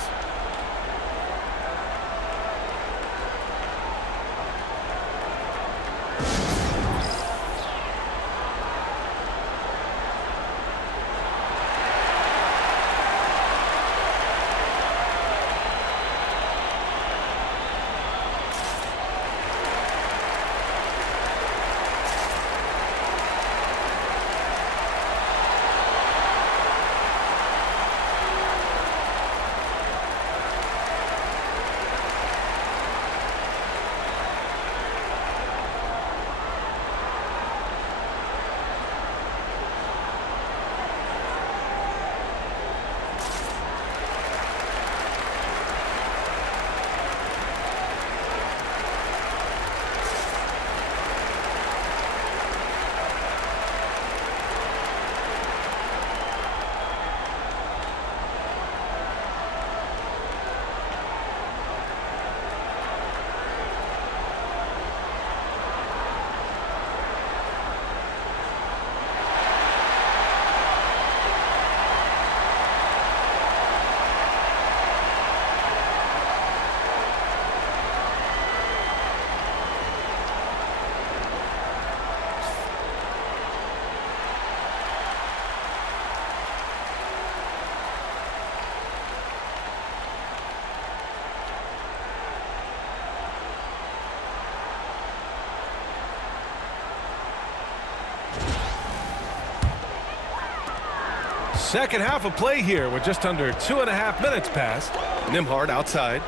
Second half of play here with just under 2.5 minutes passed. Nembhard outside.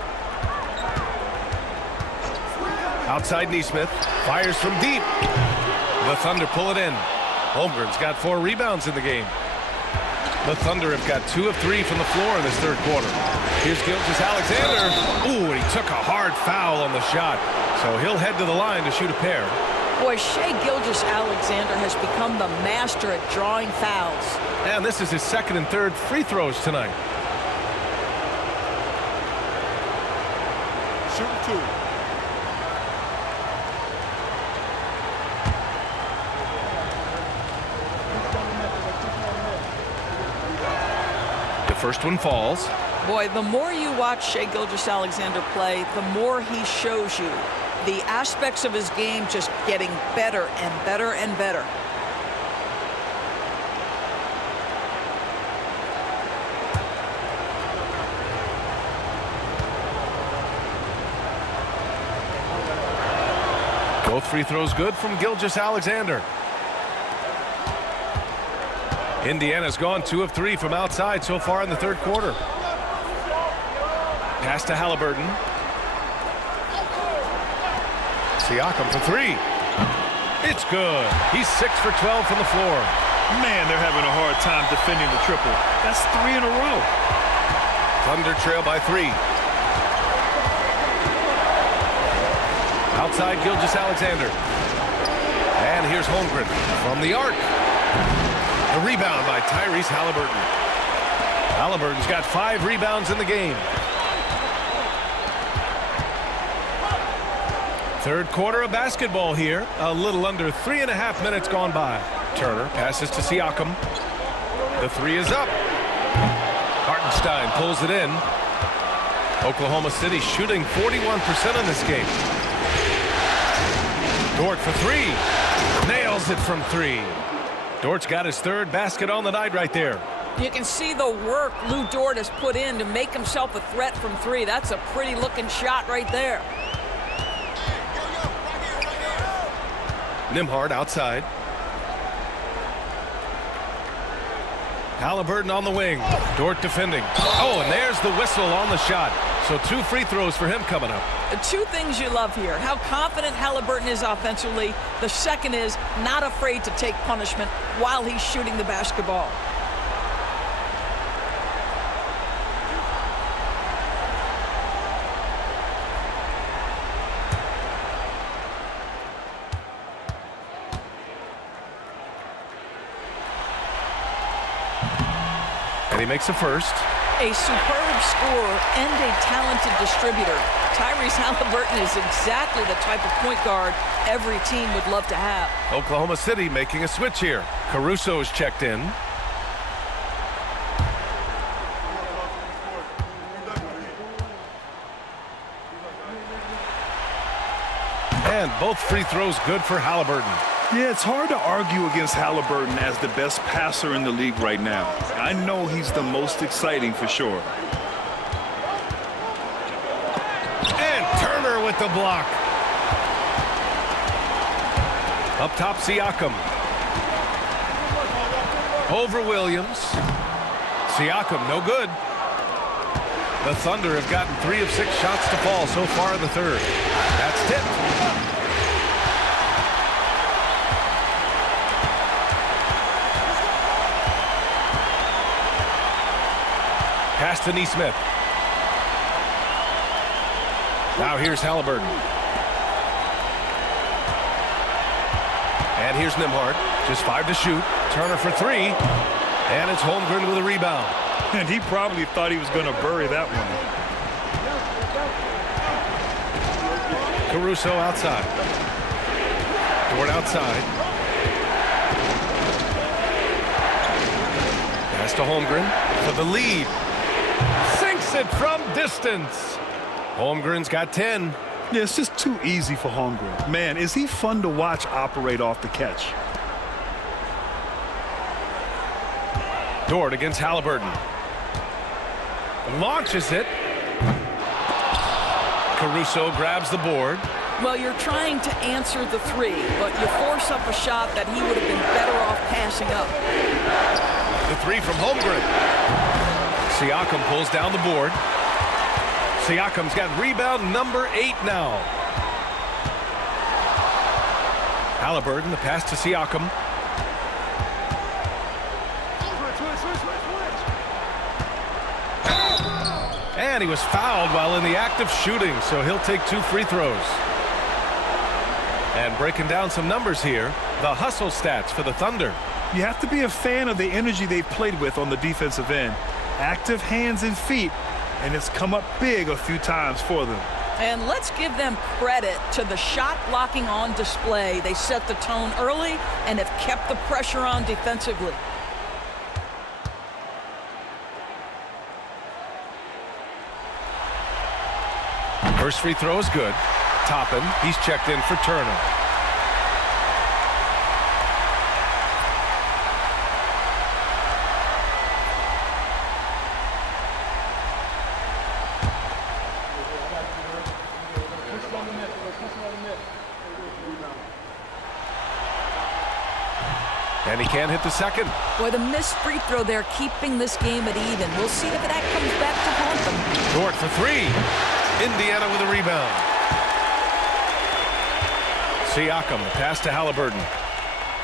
Outside Nesmith. Fires from deep. The Thunder pull it in. Holmgren's got 4 rebounds in the game. The Thunder have got 2 of 3 from the floor in this third quarter. Here's Gilgeous-Alexander. Ooh, and he took a hard foul on the shot. So he'll head to the line to shoot a pair. Boy, Shai Gilgeous-Alexander has become the master at drawing fouls. And this is his second and third free throws tonight. shooting 2. The first one falls. Boy, the more you watch Shai Gilgeous-Alexander play, the more he shows you the aspects of his game just getting better and better and better. Both free throws good from Gilgeous-Alexander. Indiana's gone 2 of 3 from outside so far in the third quarter. Pass to Haliburton. Siakam for 3. It's good. He's 6 for 12 from the floor. Man, they're having a hard time defending the triple. That's 3 in a row. Thunder trail by 3. Outside Gilgeous-Alexander. And here's Holmgren from the arc. The rebound by Tyrese Haliburton. Haliburton's got 5 rebounds in the game. Third quarter of basketball here. A little under 3.5 minutes gone by. Turner passes to Siakam. The 3 is up. Hartenstein pulls it in. Oklahoma City shooting 41% in this game. Dort for 3. Nails it from 3. Dort's got his 3rd basket on the night right there. You can see the work Lou Dort has put in to make himself a threat from 3. That's a pretty looking shot right there. Nembhard outside. Haliburton on the wing. Dort defending. Oh, and there's the whistle on the shot. So 2 free throws for him coming up. 2 things you love here. How confident Haliburton is offensively. The second is not afraid to take punishment while he's shooting the basketball. And he makes a first. A superb scorer and a talented distributor. Tyrese Haliburton is exactly the type of point guard every team would love to have. Oklahoma City making a switch here. Caruso's checked in. And both free throws good for Haliburton. Yeah, it's hard to argue against Haliburton as the best passer in the league right now. I know he's the most exciting for sure. And Turner with the block. Up top, Siakam. Over Williams. Siakam, no good. The Thunder have gotten 3 of 6 shots to fall so far in the third. That's tipped. Pass to Nesmith. Now here's Haliburton. And here's Nembhard. Just 5 to shoot. Turner for 3. And it's Holmgren with a rebound. And he probably thought he was going to bury that one. Caruso outside. Dort outside. Pass to Holmgren for the lead. Sinks it from distance. Holmgren's got 10. Yeah, it's just too easy for Holmgren. Man, is he fun to watch operate off the catch. Dort against Haliburton. Launches it. Caruso grabs the board. Well, you're trying to answer the 3, but you force up a shot that he would have been better off passing up. The 3 from Holmgren. Siakam pulls down the board. Siakam's got rebound number 8 now. Haliburton, the pass to Siakam. And he was fouled while in the act of shooting, so he'll take 2 free throws. And breaking down some numbers here, the hustle stats for the Thunder. You have to be a fan of the energy they've played with on the defensive end. Active hands and feet, and it's come up big a few times for them. And let's give them credit to the shot blocking on display. They set the tone early and have kept the pressure on defensively. First free throw is good. Toppin, he's checked in for Turner. And he can't hit the second. Boy, the missed free throw there keeping this game at even. We'll see if that comes back to haunt them. Dort for three. Indiana with a rebound. Siakam, pass to Haliburton.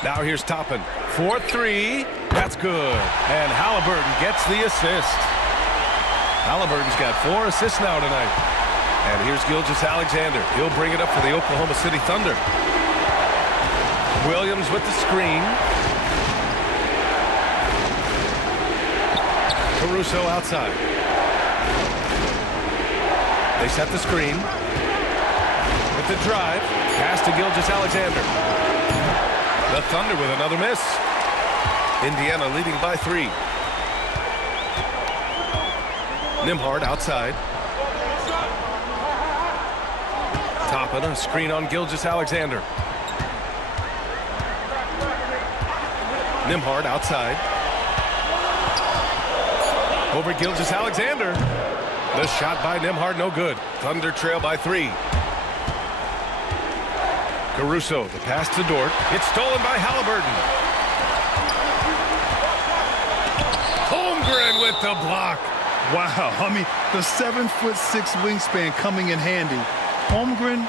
Now here's Toppin. 4-3. That's good. And Haliburton gets the assist. Haliburton's got 4 assists now tonight. And here's Gilgeous-Alexander. He'll bring it up for the Oklahoma City Thunder. Williams with the screen. Caruso outside. They set the screen. With the drive. Pass to Gilgeous-Alexander. The Thunder with another miss. Indiana leading by 3. Nembhard outside. Toppin, a screen on Gilgeous-Alexander. Nembhard outside. Over Gilgeous-Alexander. The shot by Nembhard, no good. Thunder trail by 3. Caruso, the pass to Dort. It's stolen by Haliburton. Holmgren with the block. Wow, I mean, the 7'6" wingspan coming in handy. Holmgren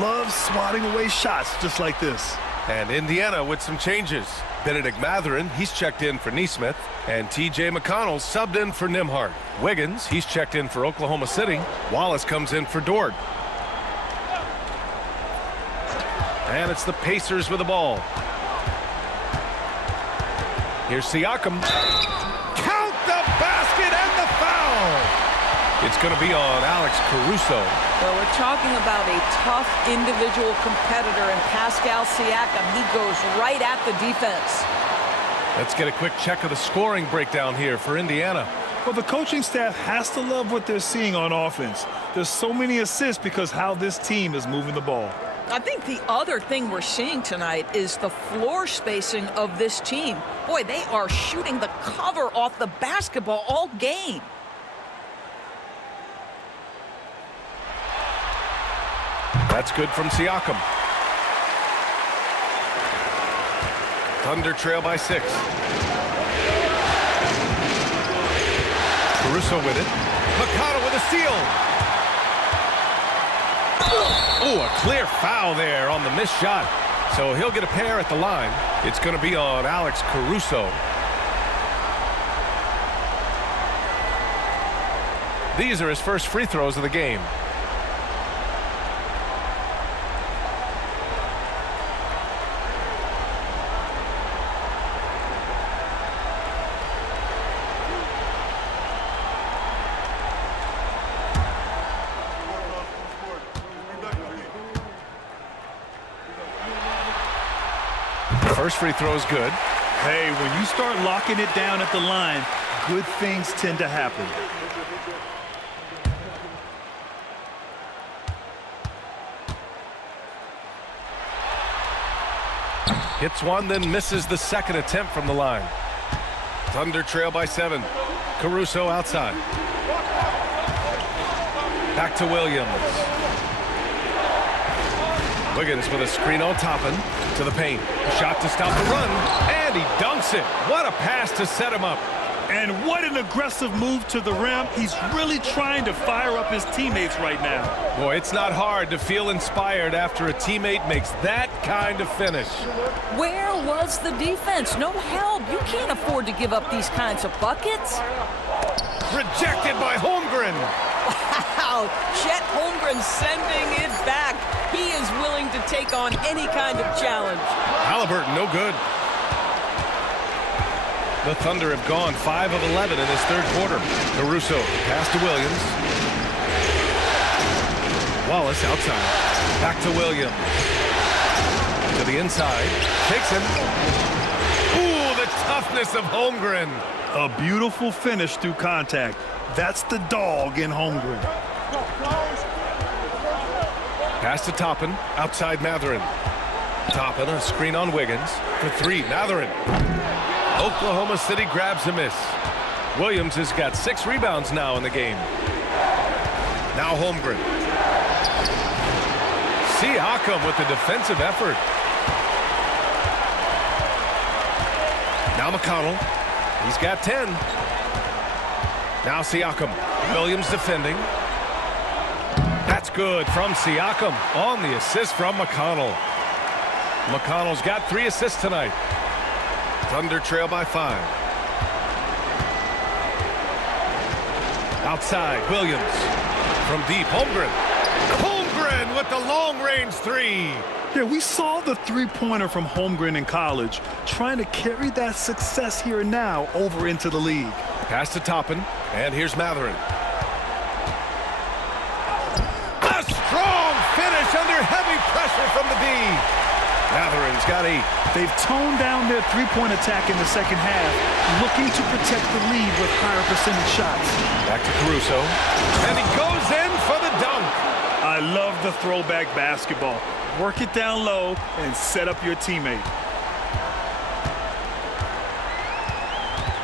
loves swatting away shots just like this. And Indiana with some changes. Benedict Mathurin, he's checked in for Nesmith. And T.J. McConnell subbed in for Nembhard. Wiggins, he's checked in for Oklahoma City. Wallace comes in for Dort. And it's the Pacers with the ball. Here's Siakam. Count the basket and the foul! It's going to be on Alex Caruso. Well, we're talking about a tough individual competitor in Pascal Siakam. He goes right at the defense. Let's get a quick check of the scoring breakdown here for Indiana. Well, the coaching staff has to love what they're seeing on offense. There's so many assists because how this team is moving the ball. I think the other thing we're seeing tonight is the floor spacing of this team. Boy, they are shooting the cover off the basketball all game. That's good from Siakam. Thunder trail by 6. Caruso with it. McConnell with a steal. Oh, a clear foul there on the missed shot. So he'll get a pair at the line. It's going to be on Alex Caruso. These are his first free throws of the game. First free throw is good. Hey, when you start locking it down at the line, good things tend to happen. Hits one, then misses the second attempt from the line. Thunder trail by 7. Caruso outside. Back to Williams. Wiggins with a screen on Toppin to the paint. A shot to stop the run, and he dunks it. What a pass to set him up. And what an aggressive move to the rim. He's really trying to fire up his teammates right now. Boy, it's not hard to feel inspired after a teammate makes that kind of finish. Where was the defense? No help. You can't afford to give up these kinds of buckets. Rejected by Holmgren. Wow, Chet Holmgren sending it back. He is willing to take on any kind of challenge. Haliburton, no good. The Thunder have gone 5 of 11 in this third quarter. Caruso, pass to Williams. Wallace outside. Back to Williams. To the inside. Takes him. Ooh, the toughness of Holmgren. A beautiful finish through contact. That's the dog in Holmgren. Pass to Toppin. Outside Mathurin. Toppin, a screen on Wiggins. For three, Mathurin. Oklahoma City grabs a miss. Williams has got 6 rebounds now in the game. Now Holmgren. Siakam with the defensive effort. Now McConnell. He's got 10. Now Siakam. Williams defending. That's good from Siakam on the assist from McConnell. McConnell's got 3 assists tonight. Thunder trail by 5. Outside, Williams. From deep, Holmgren. Holmgren with the long-range 3. Yeah, we saw the three-pointer from Holmgren in college, trying to carry that success here and now over into the league. Pass to Toppin, and here's Mathurin. A strong finish under heavy pressure from the D. Mathurin's got 8. They've toned down their three-point attack in the second half, looking to protect the lead with higher percentage shots. Back to Caruso, and he goes in for the dunk. I love the throwback basketball. Work it down low and set up your teammate.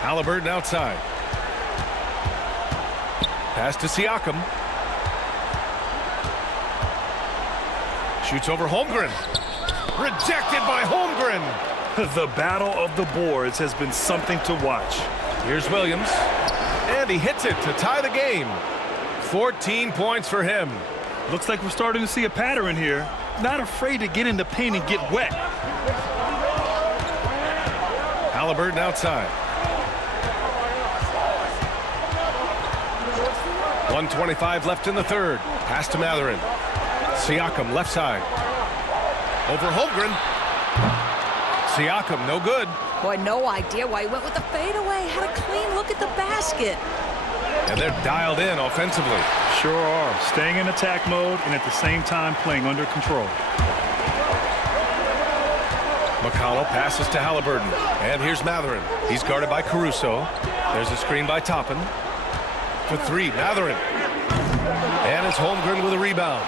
Haliburton outside. Pass to Siakam. Shoots over Holmgren. Rejected by Holmgren. The battle of the boards has been something to watch. Here's Williams. And he hits it to tie the game. 14 points for him. Looks like we're starting to see a pattern here. Not afraid to get in the paint and get wet. Haliburton outside. 1:25 left in the third. Pass to Mathurin. Siakam left side. Over Holmgren. Siakam no good. Boy, no idea why he went with the fadeaway. Had a clean look at the basket. And they're dialed in offensively. Sure are. Staying in attack mode and at the same time playing under control. McConnell passes to Haliburton. And here's Mathurin. He's guarded by Caruso. There's a screen by Toppin. For 3, Mathurin. And it's Holmgren with a rebound.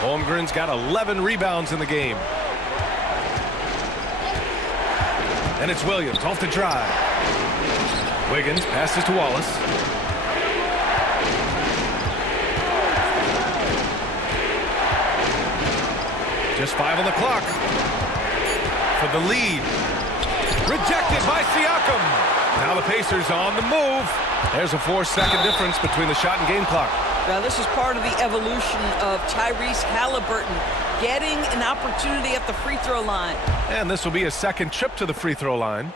Holmgren's got 11 rebounds in the game. And it's Williams off the drive. Wiggins passes to Wallace. Just 5 on the clock. For the lead. Rejected by Siakam. Now the Pacers on the move. There's a 4-second difference between the shot and game clock. Now this is part of the evolution of Tyrese Haliburton getting an opportunity at the free throw line. And this will be a second trip to the free throw line.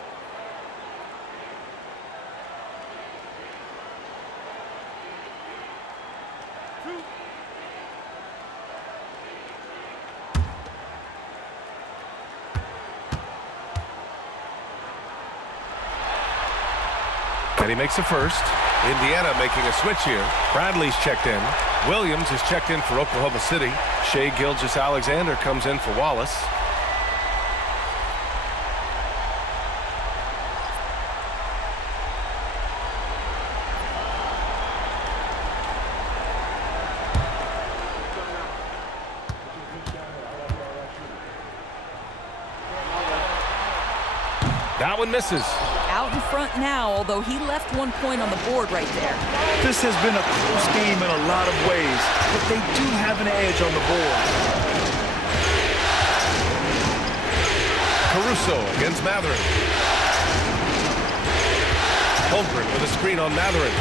And he makes a first. Indiana making a switch here. Bradley's checked in. Williams is checked in for Oklahoma City. 𝙭Gilgeous-Alexander comes in for Wallace. That one misses. Out in front now, although he left 1 point on the board right there. This has been a close game in a lot of ways, but they do have an edge on the board. Caruso against Mathurin. Holmgren with a screen on Mathurin.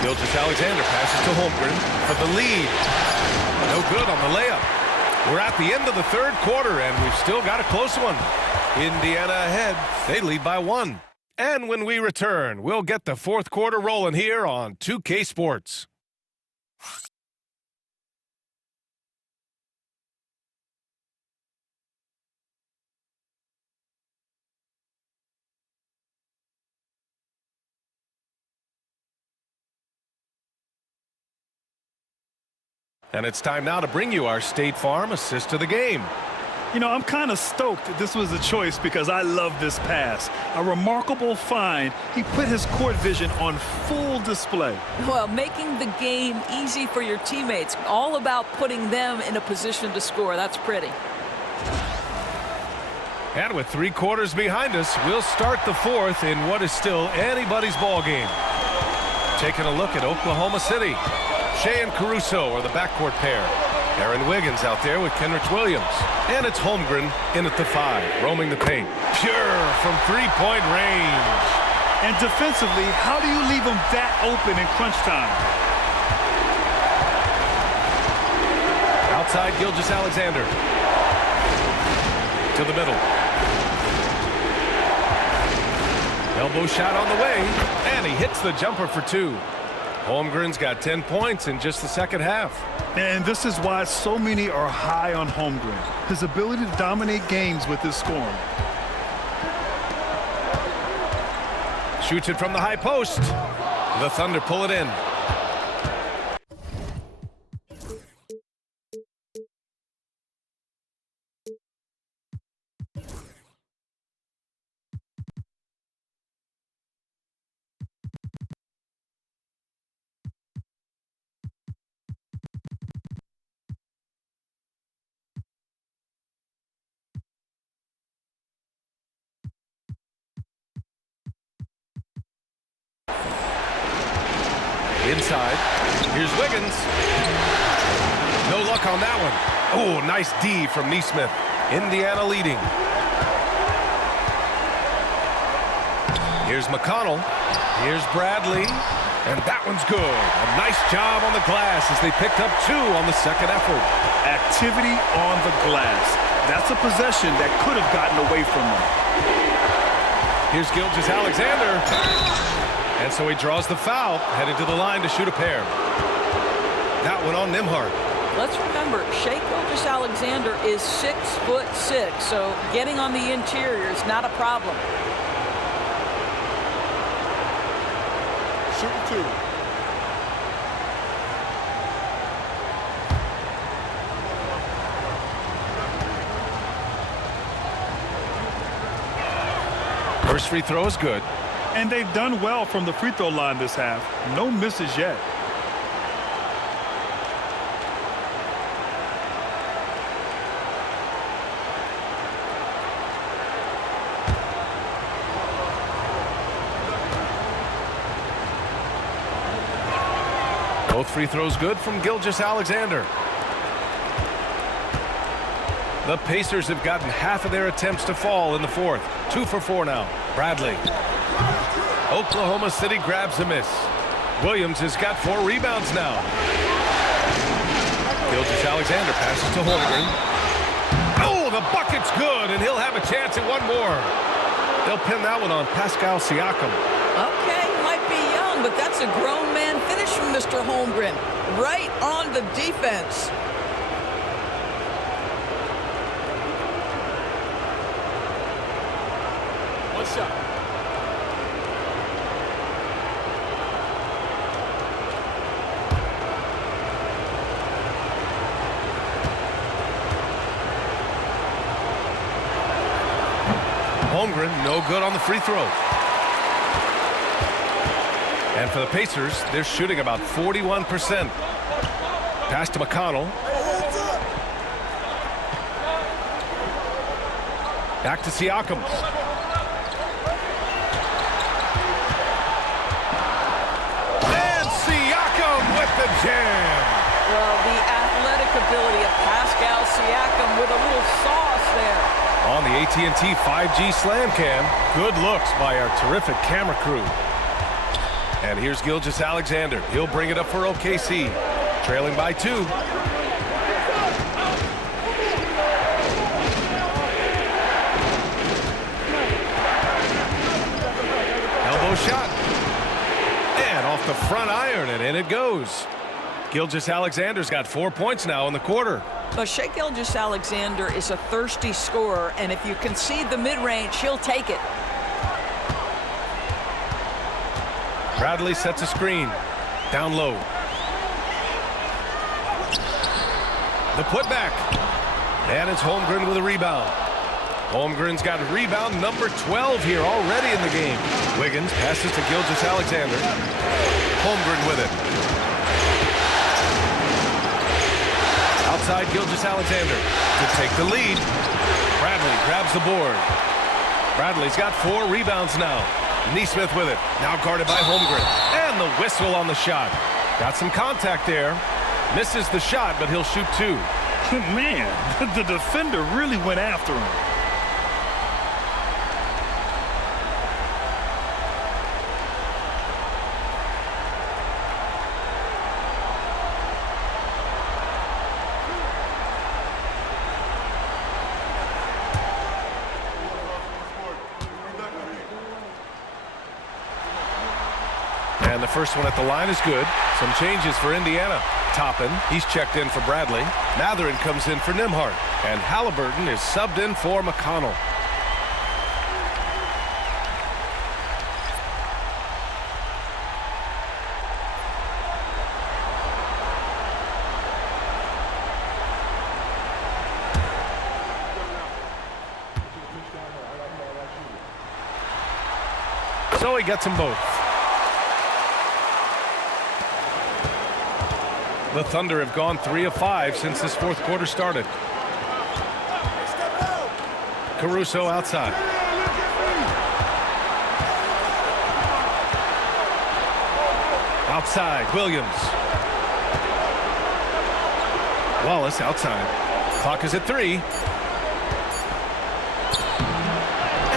Gilgeous-Alexander passes to Holmgren for the lead. No good on the layup. We're at the end of the third quarter, and we've still got a close one. Indiana ahead. They lead by 1. And when we return, we'll get the fourth quarter rolling here on 2K Sports. And it's time now to bring you our State Farm assist of the game. You know, I'm kind of stoked that this was a choice because I love this pass. A remarkable find. He put his court vision on full display. Well, making the game easy for your teammates. All about putting them in a position to score. That's pretty. And with 3 quarters behind us, we'll start the 4th in what is still anybody's ball game. Taking a look at Oklahoma City. Shea and Caruso are the backcourt pair. Aaron Wiggins out there with Kenrich Williams. And it's Holmgren in at the 5, roaming the paint. Pure from 3-point range. And defensively, how do you leave him that open in crunch time? Outside Gilgeous-Alexander. To the middle. Elbow shot on the way, and he hits the jumper for 2. Holmgren's got 10 points in just the second half. And this is why so many are high on Holmgren. His ability to dominate games with his scoring. Shoots it from the high post. The Thunder pull it in. Inside. Here's Wiggins. No luck on that one. Oh, nice D from Nesmith. Indiana leading. Here's McConnell. Here's Bradley. And that one's good. A nice job on the glass as they picked up 2 on the second effort. Activity on the glass. That's a possession that could have gotten away from them. Here's Gilgeous-Alexander. And so he draws the foul, headed to the line to shoot a pair. That one on Nembhard. Let's remember, Shea Gilgeous-Alexander is 6'6", so getting on the interior is not a problem. Shooting 2. First free throw is good. And they've done well from the free throw line this half. No misses yet. Both free throws good from Gilgeous-Alexander. The Pacers have gotten half of their attempts to fall in the 4th. 2 for 4 now. Bradley. Oklahoma City grabs a miss. Williams has got 4 rebounds now. Gilgeous-Alexander passes to Holmgren. Oh, the bucket's good, and he'll have a chance at one more. They'll pin that one on Pascal Siakam. Okay, might be young, but that's a grown man finish from Mr. Holmgren. Right on the defense. One shot. Holmgren, no good on the free throw. And for the Pacers, they're shooting about 41%. Pass to McConnell. Back to Siakam. And Siakam with the jam. Well, the athletic ability of Pascal Siakam with a little sauce there. On the AT&T 5G Slam Cam, good looks by our terrific camera crew. And here's Gilgeous-Alexander. He'll bring it up for OKC. Trailing by 2. Elbow shot. And off the front iron, and in it goes. Gilgeous-Alexander's got 4 points now in the quarter. But Shea Gilgeous-Alexander is a thirsty scorer, and if you concede the mid-range, he'll take it. Bradley sets a screen. Down low. The putback. And it's Holmgren with a rebound. Holmgren's got rebound number 12 here already in the game. Wiggins passes to Gilgeous-Alexander. Holmgren with it. Outside Gilgeous-Alexander to take the lead. Bradley grabs the board. Bradley's got 4 rebounds now. Nesmith with it. Now guarded by Holmgren. And the whistle on the shot. Got some contact there. Misses the shot, but he'll shoot 2. Man, the defender really went after him. And the first one at the line is good. Some changes for Indiana. Toppin, he's checked in for Bradley. Mathurin comes in for Nembhard. And Halliburton is subbed in for McConnell. So he gets them both. The Thunder have gone 3 of 5 since this fourth quarter started. Caruso outside. Outside, Williams. Wallace outside. Clock is at 3.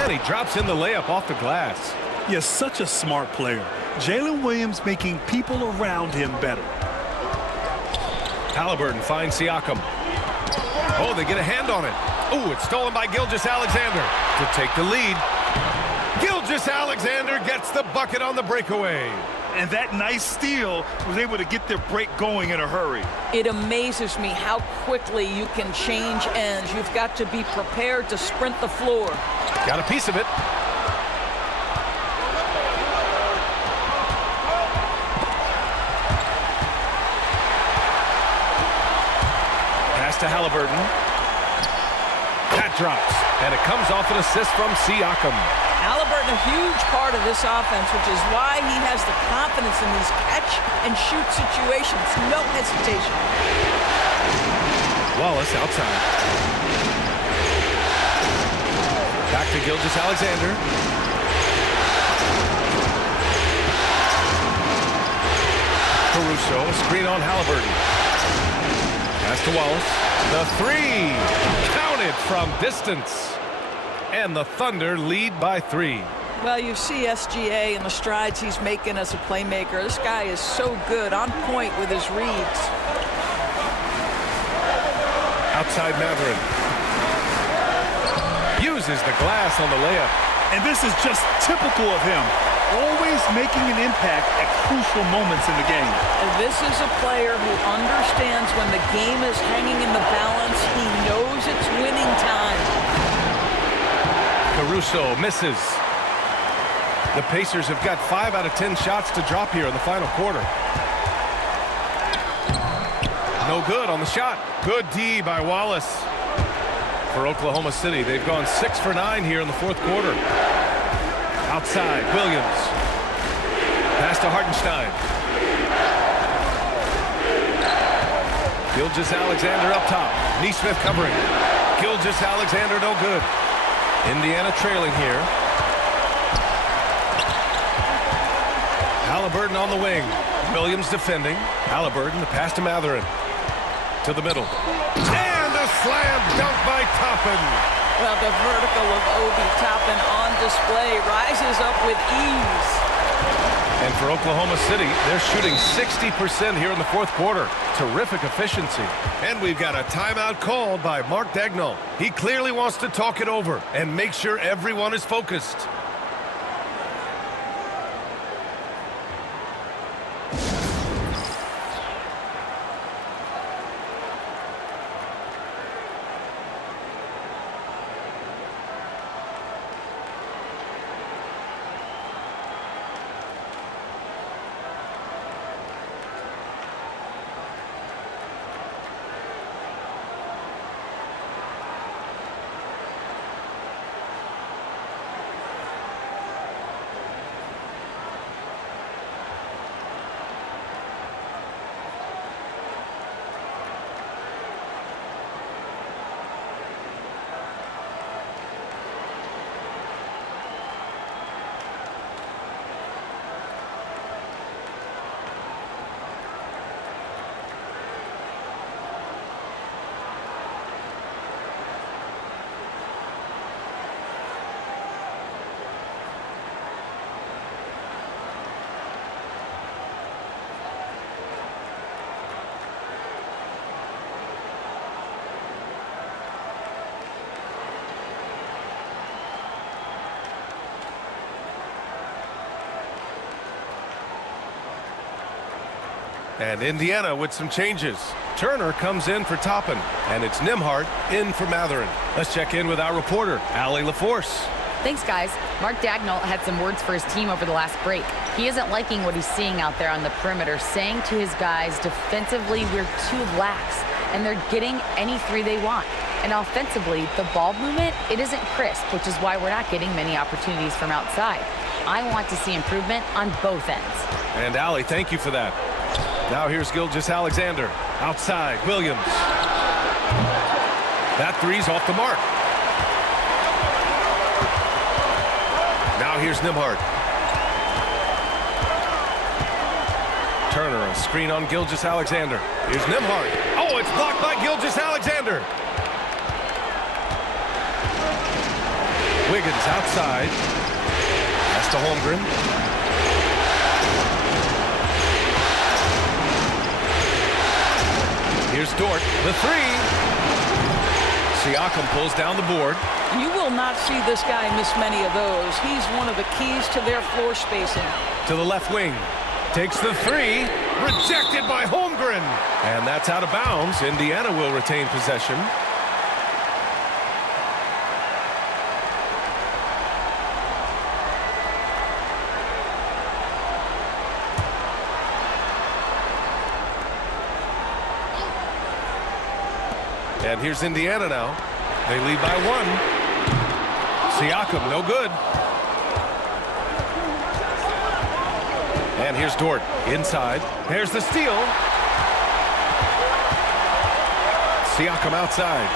And he drops in the layup off the glass. Yes, such a smart player. Jalen Williams making people around him better. Halliburton finds Siakam. Oh, they get a hand on it. Oh, it's stolen by Gilgeous-Alexander to take the lead. Gilgeous-Alexander gets the bucket on the breakaway. And that nice steal was able to get their break going in a hurry. It amazes me how quickly you can change ends. You've got to be prepared to sprint the floor. Got a piece of it. To Halliburton. That drops, and it comes off an assist from Siakam. Halliburton, a huge part of this offense, which is why he has the confidence in these catch-and-shoot situations. No hesitation. Wallace outside. Back to Gilgeous-Alexander. Caruso, a screen on Halliburton. Pass to Wallace. The 3, counted from distance. And the Thunder lead by 3. Well, you see SGA and the strides he's making as a playmaker. This guy is so good, on point with his reads. Outside Mathurin. Uses the glass on the layup. And this is just typical of him. Always making an impact at crucial moments in the game. And this is a player who understands when the game is hanging in the balance. He knows it's winning time. Caruso misses. The Pacers have got 5 out of 10 shots to drop here in the final quarter. No good on the shot. Good D by Wallace. For Oklahoma City, they've gone 6 for 9 here in the fourth quarter. Outside, Williams. Pass to Hartenstein. Gilgeous-Alexander up top. Nesmith covering. Gilgeous-Alexander no good. Indiana trailing here. Halliburton on the wing. Williams defending. Halliburton, the pass to Mathurin. To the middle. And a slam dunk by Toppin. Well, the vertical of Obi Toppin on display rises up with ease. And for Oklahoma City, they're shooting 60% here in the fourth quarter. Terrific efficiency. And we've got a timeout called by Mark Daigneault. He clearly wants to talk it over and make sure everyone is focused. And Indiana with some changes. Turner comes in for Toppin, and it's Nembhard in for Mathurin. Let's check in with our reporter, Allie LaForce. Thanks, guys. Mark Daigneault had some words for his team over the last break. He isn't liking what he's seeing out there on the perimeter, saying to his guys, defensively, we're too lax, and they're getting any three they want. And offensively, the ball movement, it isn't crisp, which is why we're not getting many opportunities from outside. I want to see improvement on both ends. And Allie, thank you for that. Now here's Gilgeous-Alexander. Outside, Williams. That three's off the mark. Now here's Nembhard. Turner, a screen on Gilgeous-Alexander. Here's Nembhard. Oh, it's blocked by Gilgeous-Alexander. Wiggins outside. That's to Holmgren. Here's Dort, the three. Siakam pulls down the board. You will not see this guy miss many of those. He's one of the keys to their floor spacing. To the left wing. Takes the three. Rejected by Holmgren. And that's out of bounds. Indiana will retain possession. And here's Indiana now. They lead by one. Siakam, no good. And here's Dort, inside. There's the steal. Siakam outside.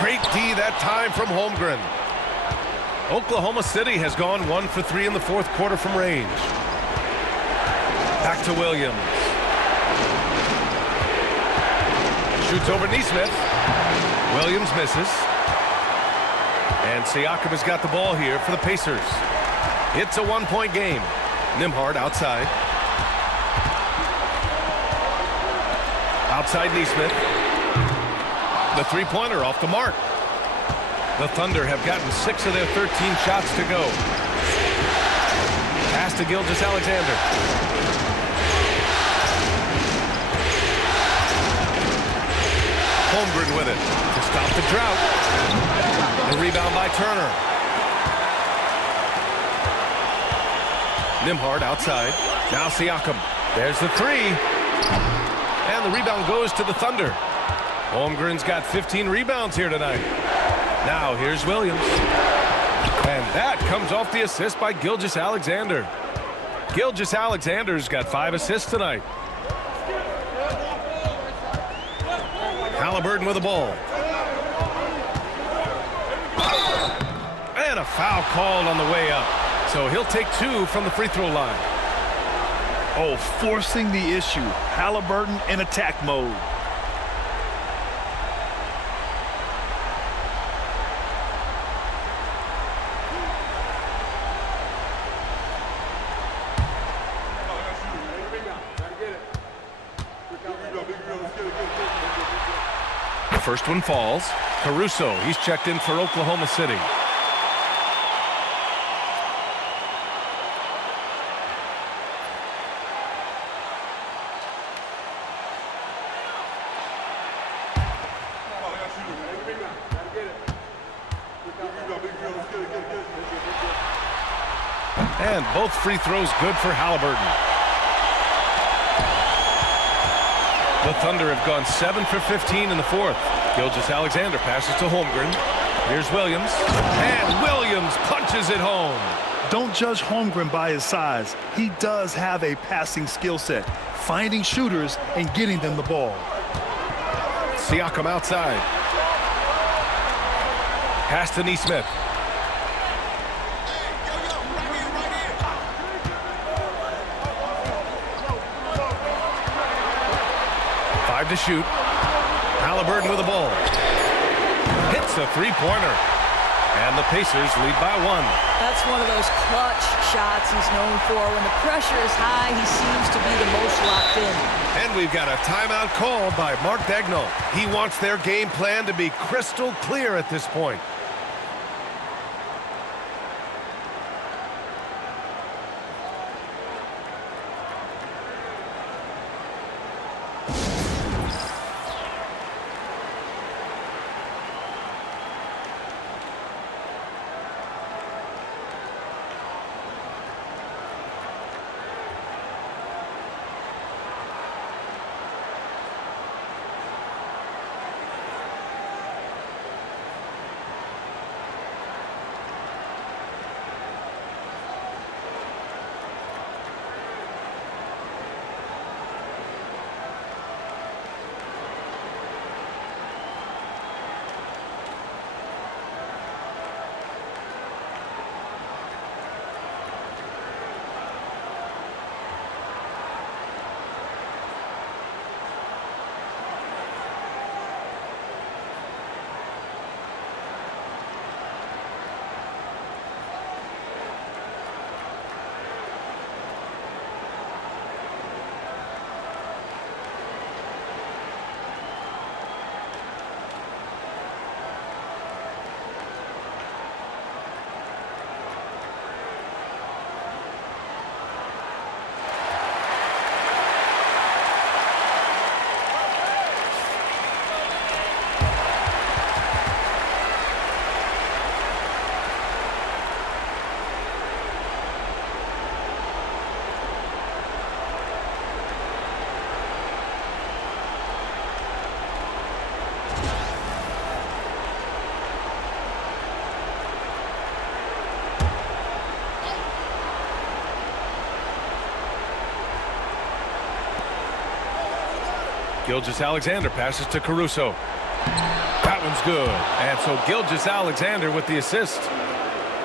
Great D that time from Holmgren. Oklahoma City has gone 1 for 3 in the fourth quarter from range. Back to Williams. Shoots over Nesmith. Williams misses. And Siakam has got the ball here for the Pacers. It's a one-point game. Nembhard outside. Outside Nesmith. The three-pointer off the mark. The Thunder have gotten 6 of their 13 shots to go. Pass to Gilgeous-Alexander. Holmgren with it to stop the drought. The rebound by Turner. Nembhard outside. Now Siakam. There's the three. And the rebound goes to the Thunder. Holmgren's got 15 rebounds here tonight. Now here's Williams. And that comes off the assist by Gilgeous-Alexander. Gilgeous-Alexander's got 5 assists tonight. Haliburton with the ball. And a foul called on the way up. So he'll take 2 from the free throw line. Oh, forcing the issue. Haliburton in attack mode. First one falls. Caruso, he's checked in for Oklahoma City. And both free throws good for Haliburton. The Thunder have gone 7 for 15 in the fourth. Gilgeous-Alexander passes to Holmgren. Here's Williams. And Williams punches it home. Don't judge Holmgren by his size. He does have a passing skill set, finding shooters and getting them the ball. Siakam outside. Pass to Nesmith. To shoot. Haliburton with the ball. Hits a three-pointer. And the Pacers lead by 1. That's one of those clutch shots he's known for. When the pressure is high, he seems to be the most locked in. And we've got a timeout called by Mark Daigneault. He wants their game plan to be crystal clear at this point. Gilgeous-Alexander passes to Caruso. That one's good. And so Gilgeous-Alexander with the assist.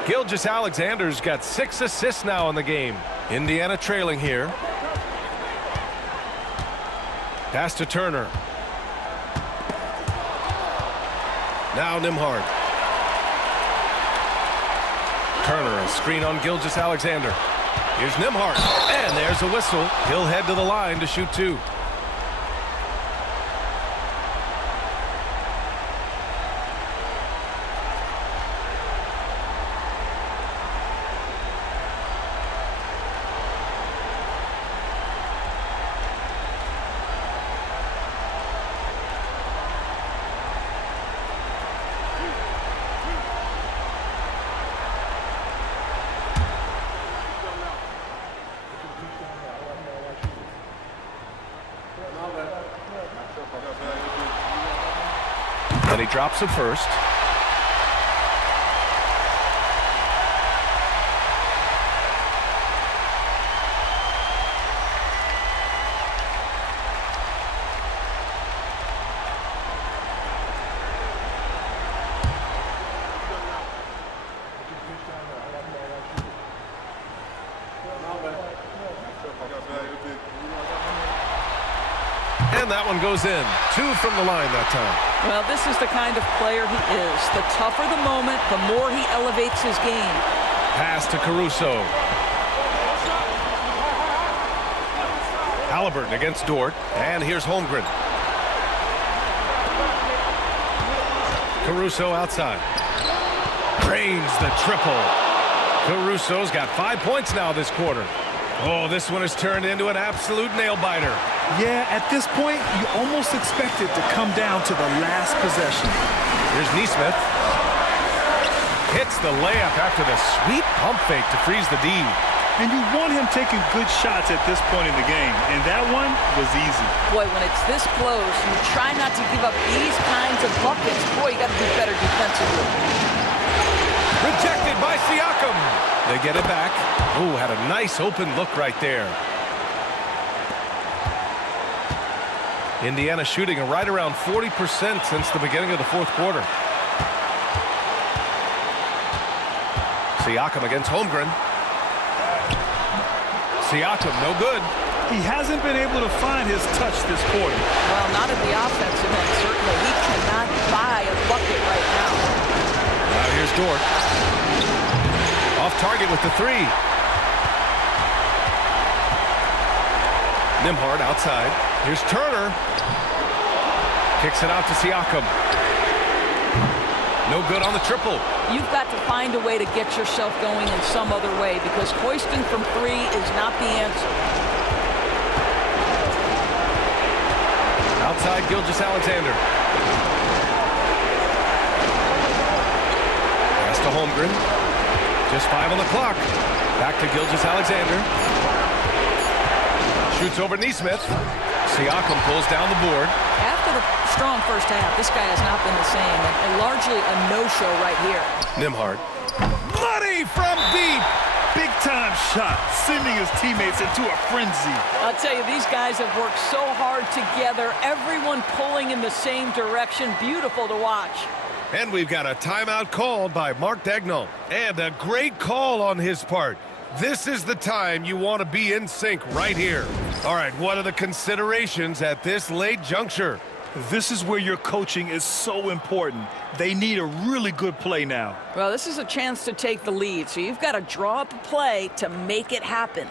Gilgeous-Alexander's got 6 assists now in the game. Indiana trailing here. Pass to Turner. Now Nembhard. Turner, a screen on Gilgeous-Alexander. Here's Nembhard. And there's a whistle. He'll head to the line to shoot 2. And he drops it first. And that one goes in. 2 from the line that time. Well, this is the kind of player he is. The tougher the moment, the more he elevates his game. Pass to Caruso. Halliburton against Dort. And here's Holmgren. Caruso outside. Drains the triple. Caruso's got 5 points now this quarter. Oh, this one has turned into an absolute nail-biter. Yeah, at this point, you almost expect it to come down to the last possession. Here's Nesmith. Hits the layup after the sweet pump fake to freeze the D. And you want him taking good shots at this point in the game, and that one was easy. Boy, when it's this close, you try not to give up these kinds of buckets. Boy, you got to do better defensively. Rejected by Siakam. They get it back. Oh, had a nice open look right there. Indiana shooting right around 40% since the beginning of the 4th quarter. Siakam against Holmgren. Siakam, no good. He hasn't been able to find his touch this quarter. Well, not at the offensive end, certainly. He cannot buy a bucket right now. Now here's Dort. Off target with the 3. Nembhard outside. Here's Turner. Kicks it out to Siakam. No good on the triple. You've got to find a way to get yourself going in some other way, because hoisting from 3 is not the answer. Outside Gilgeous-Alexander. Pass to Holmgren. Just 5 on the clock. Back to Gilgeous-Alexander. Shoots over Nesmith. Siakam pulls down the board. After the strong first half, this guy has not been the same, and largely a no-show right here. Nembhard. Money from deep. Big-time shot, sending his teammates into a frenzy. I'll tell you, these guys have worked so hard together, everyone pulling in the same direction. Beautiful to watch. And we've got a timeout called by Mark Daigneault. And a great call on his part. This is the time you want to be in sync right here. All right, what are the considerations at this late juncture? This is where your coaching is so important. They need a really good play now. Well, this is a chance to take the lead, so you've got to draw up a play to make it happen.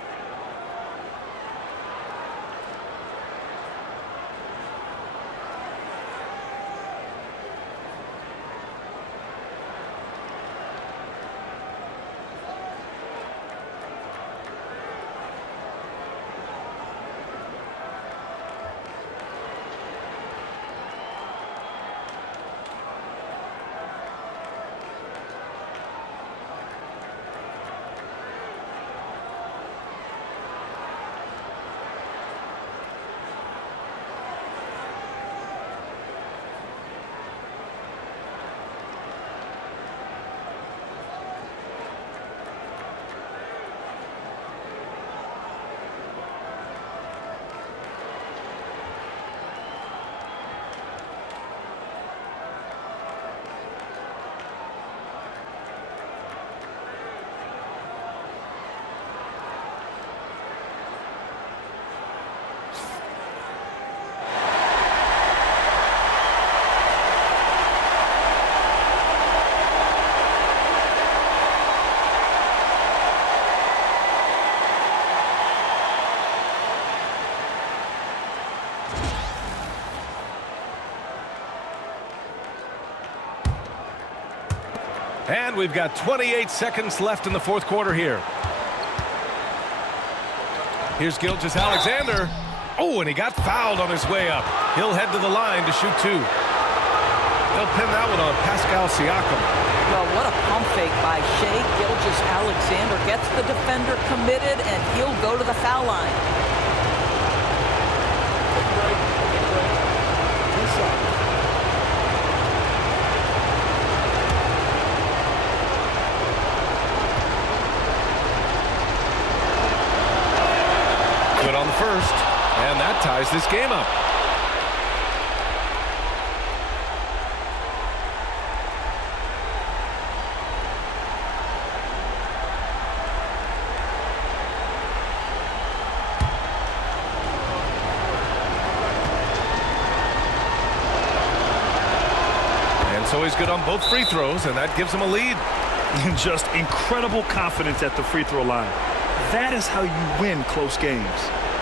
And we've got 28 seconds left in the fourth quarter here. Here's Gilgeous-Alexander. Oh, and he got fouled on his way up. He'll head to the line to shoot two. They'll pin that one on Pascal Siakam. Well, what a pump fake by Shai Gilgeous-Alexander. Gets the defender committed, and he'll go to the foul line. Take a break. Take a break. 2 shots. Good on the first, and that ties this game up. And so he's good on both free throws, and that gives him a lead. And just incredible confidence at the free throw line. That is how you win close games.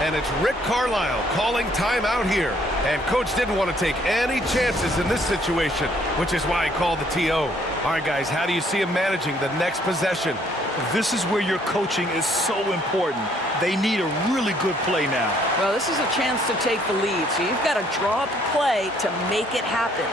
And it's Rick Carlisle calling timeout here. And coach didn't want to take any chances in this situation, which is why he called the TO. All right, guys, how do you see him managing the next possession? This is where your coaching is so important. They need a really good play now. Well, this is a chance to take the lead, so you've got to draw up a play to make it happen.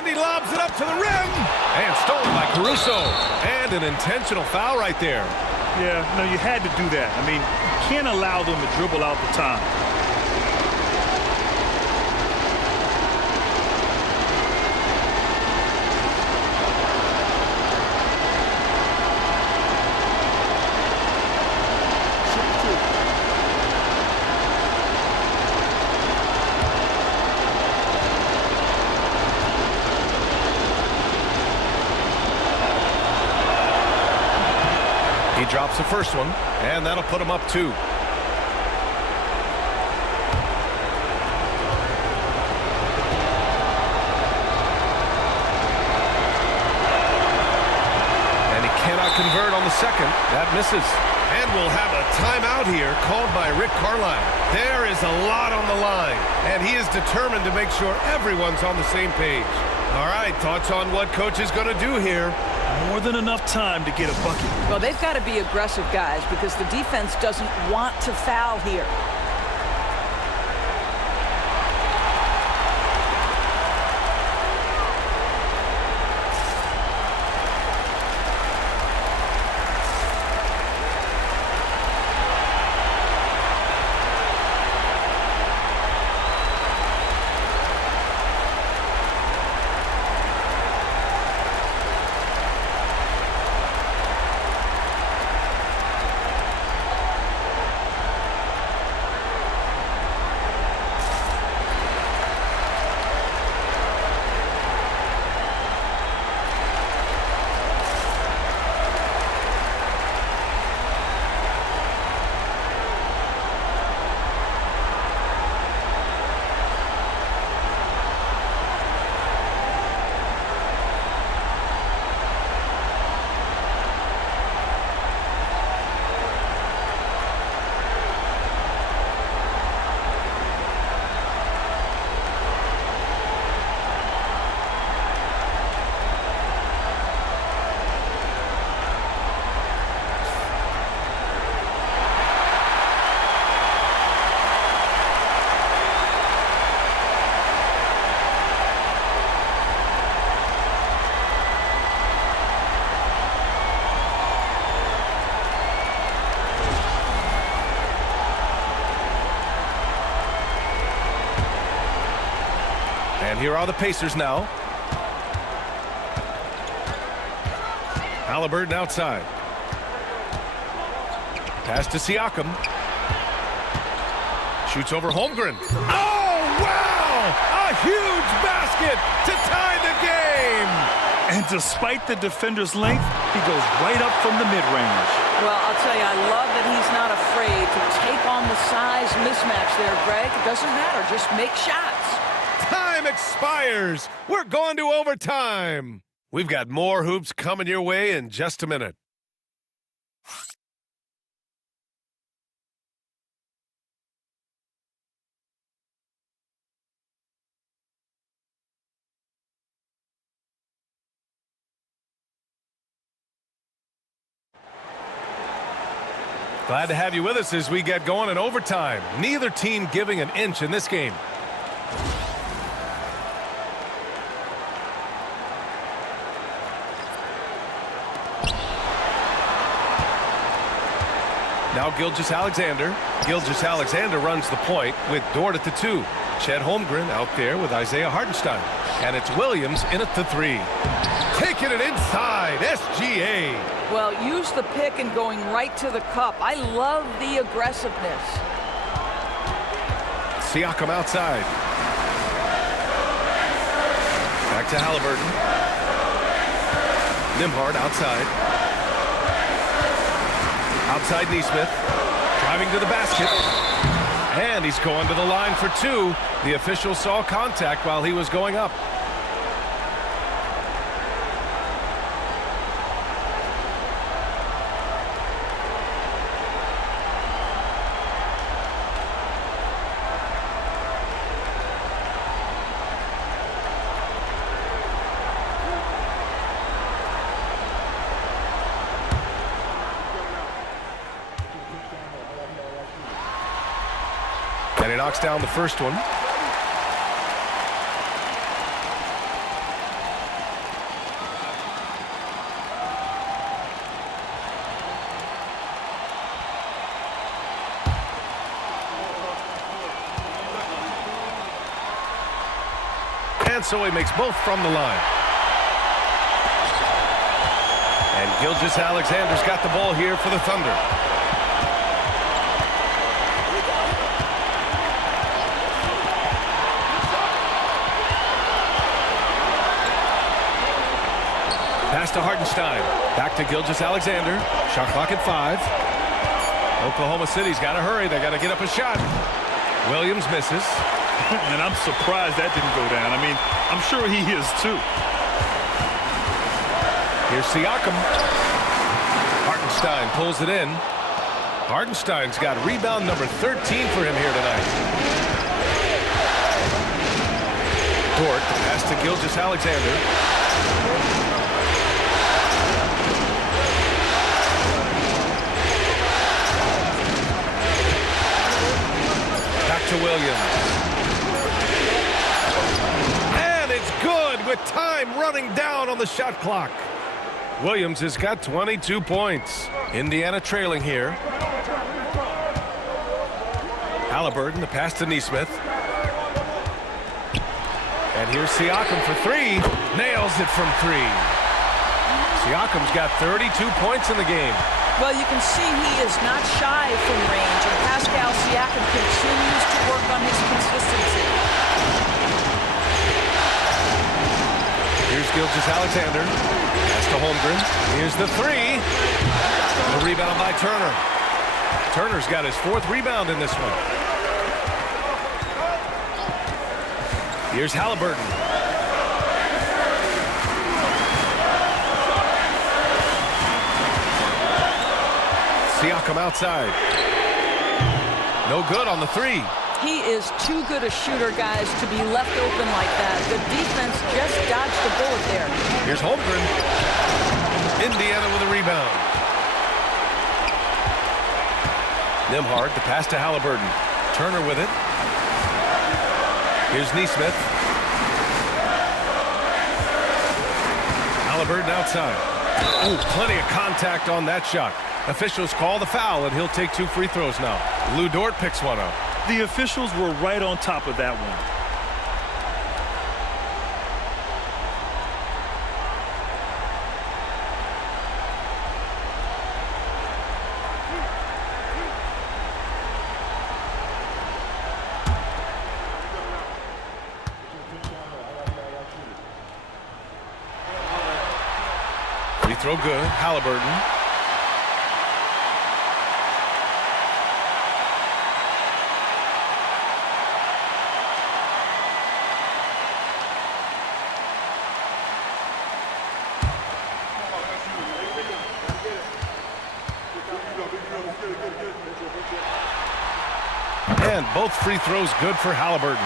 He lobs it up to the rim. And stolen by Caruso. And an intentional foul right there. Yeah, no, you had to do that. I mean, you can't allow them to dribble out the time. He drops the first one, and that'll put him up 2. And he cannot convert on the second. That misses. And we'll have a timeout here called by Rick Carlisle. There is a lot on the line, and he is determined to make sure everyone's on the same page. All right, thoughts on what coach is going to do here? More than enough time to get a bucket. Well, they've got to be aggressive, guys, because the defense doesn't want to foul here. here are the Pacers now. Haliburton outside. Pass to Siakam. Shoots over Holmgren. Oh, wow! A huge basket to tie the game! And despite the defender's length, he goes right up from the mid-range. Well, I'll tell you, I love that he's not afraid to take on the size mismatch there, Greg. It doesn't matter. Just make shots. Time expires. We're going to overtime. We've got more hoops coming your way in just a minute. Glad to have you with us as we get going in overtime. Neither team giving an inch in this game. Now Gilgeous-Alexander. Gilgeous-Alexander runs the point with Dort at the 2. Chet Holmgren out there with Isaiah Hartenstein. And it's Williams in at the 3. Taking it inside, SGA. Well, use the pick and going right to the cup. I love the aggressiveness. Siakam outside. Back to Haliburton. Nembhard outside. Outside Nesmith. Driving to the basket. And he's going to the line for 2. The official saw contact while he was going up. And he knocks down the first one. And so he makes both from the line. And Gilgeous-Alexander's got the ball here for the Thunder. Pass to Hartenstein. Back to Gilgeous-Alexander. Shot clock at 5. Oklahoma City's got to hurry. They got to get up a shot. Williams misses. And I'm surprised that didn't go down. I mean, I'm sure he is too. Here's Siakam. Hartenstein pulls it in. Hartenstein's got rebound number 13 for him here tonight. Dort, pass to Gilgeous-Alexander. Back to Williams. And it's good with time running down on the shot clock. Williams has got 22 points. Indiana trailing here. Haliburton, the pass to Nesmith. And here's Siakam for 3. Nails it from 3. Siakam's got 32 points in the game. Well, you can see he is not shy from range, and Pascal Siakam continues to work on his consistency. Here's Gilgeous-Alexander. Pass to Holmgren. Here's the 3. The rebound by Turner. Turner's got his 4th rebound in this one. Here's Haliburton. Siakam outside. No good on the 3. He is too good a shooter, guys, to be left open like that. The defense just dodged the bullet there. Here's Holmgren. Indiana with a rebound. Nembhard, the pass to Haliburton. Turner with it. Here's Nesmith. Haliburton outside. Oh, plenty of contact on that shot. Officials call the foul, and he'll take 2 free throws now. Lou Dort picks one up. The officials were right on top of that one. throw good. 𝙤𝙤𝙪'𝙡. And both free throws good for 𝙤𝙤𝙪'𝙡.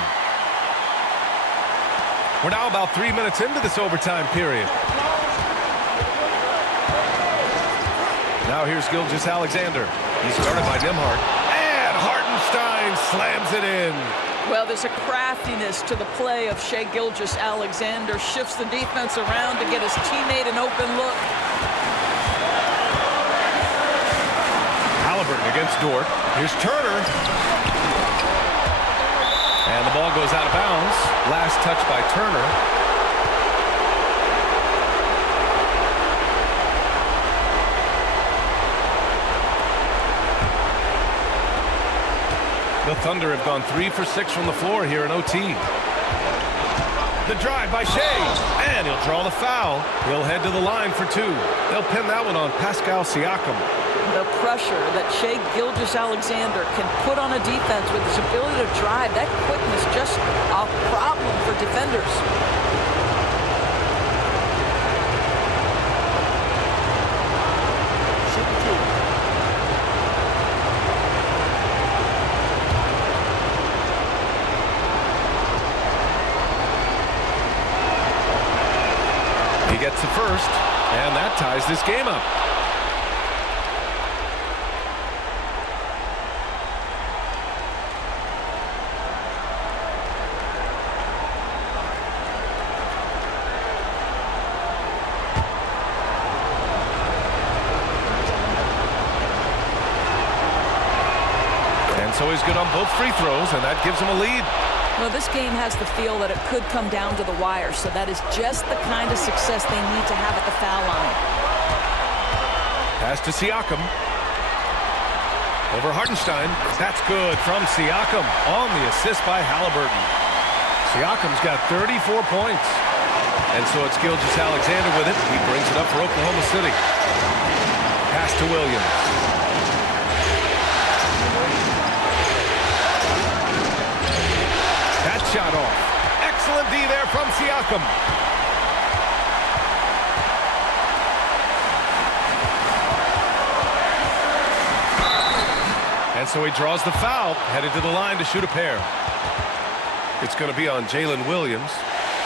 We're now about 3 minutes into this overtime period. Now here's 𝙤𝙤𝙧𝙗. He's guarded by Nembhard. And 𝙤𝙤𝙪'𝙡 slams it in. Well, there's a craftiness to the play of 𝙭𝙤𝙤𝙧. Shifts the defense around to get his teammate an open look. 𝙤𝙤𝙪'𝙡 against Dort. Here's Turner. And the ball goes out of bounds. Last touch by Turner. The Thunder have gone 3 for 6 from the floor here in OT. The drive by 𝙭, and he'll draw the foul. He'll head to the line for 2. They'll pin that one on Pascal Siakam. The pressure that 𝙭can put on a defense with his ability to drive, that quickness, just a problem for defenders. He gets the first, and that ties this game up. So he's good on both free throws, and that gives him a lead. Well, this game has the feel that it could come down to the wire, so that is just the kind of success they need to have at the foul line. Pass to Siakam. Over 𝙤𝙪𝙡. That's good from Siakam on the assist by 𝙤𝙤𝙪'𝙡. Siakam's got 34 points. And so it's 𝙤𝙤𝙧𝙗 with it. He brings it up for Oklahoma City. Pass to Williams. Shot off. Excellent D there from Siakam. And so he draws the foul, headed to the line to shoot a pair. It's going to be on Jalen Williams.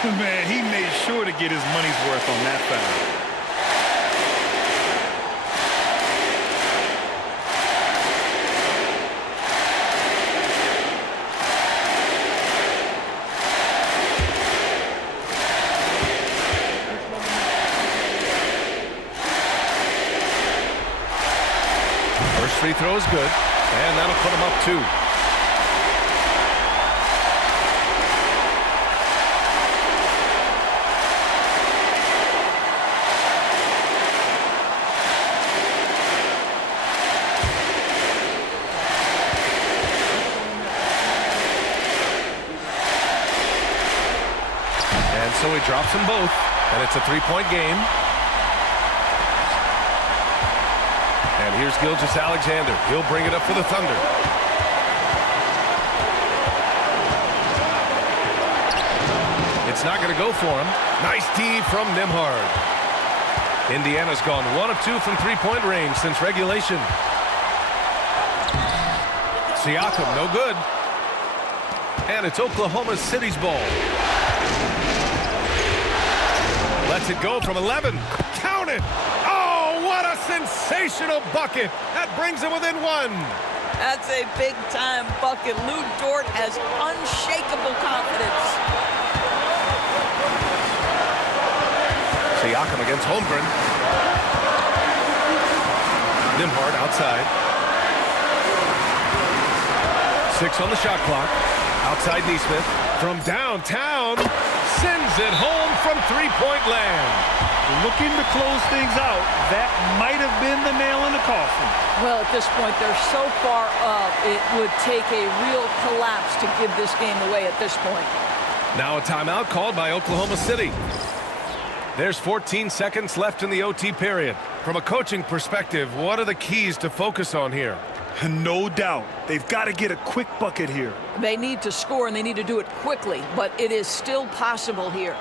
Man, he made sure to get his money's worth on that foul. Free throw is good, and that'll put him up 2. And so he drops them both, and it's a 3-point game. And here's 𝙤𝙤𝙧𝙗. He'll bring it up for the Thunder. It's not going to go for him. Nice D from Nembhard. Indiana's gone 1 of 2 from 3-point range since regulation. Siakam, no good. And it's Oklahoma City's ball. Lets it go from 11. Count it! What a sensational bucket. That brings him within 1. That's a big-time bucket. Lu Dort has unshakable confidence. Siakam against Holmgren. Nembhard outside. 6 on the shot clock. Outside Nesmith. From downtown. Sends it home from 3-point land. Looking to close things out. That might have been the nail in the coffin. Well, at this point, they're so far up, it would take a real collapse to give this game away at this point. Now a timeout called by Oklahoma City. There's 14 seconds left in the OT period. From a coaching perspective, what are the keys to focus on here? No doubt. They've got to get a quick bucket here. They need to score, and they need to do it quickly, but it is still possible here.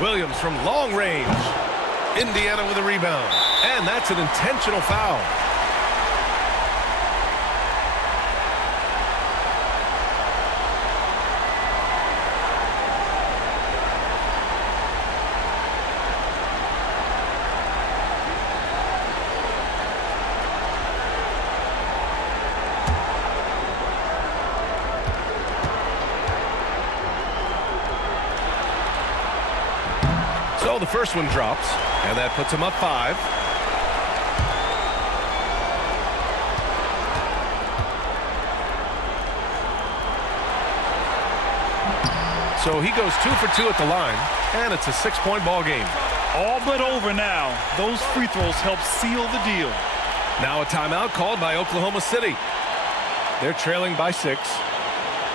Williams from long range. Indiana with a rebound. And that's an intentional foul. So the first one drops, and that puts him up 5. So he goes 2 for 2 at the line, and it's a 6-point ball game. All but over now. Those free throws help seal the deal. Now a timeout called by Oklahoma City. They're trailing by 6.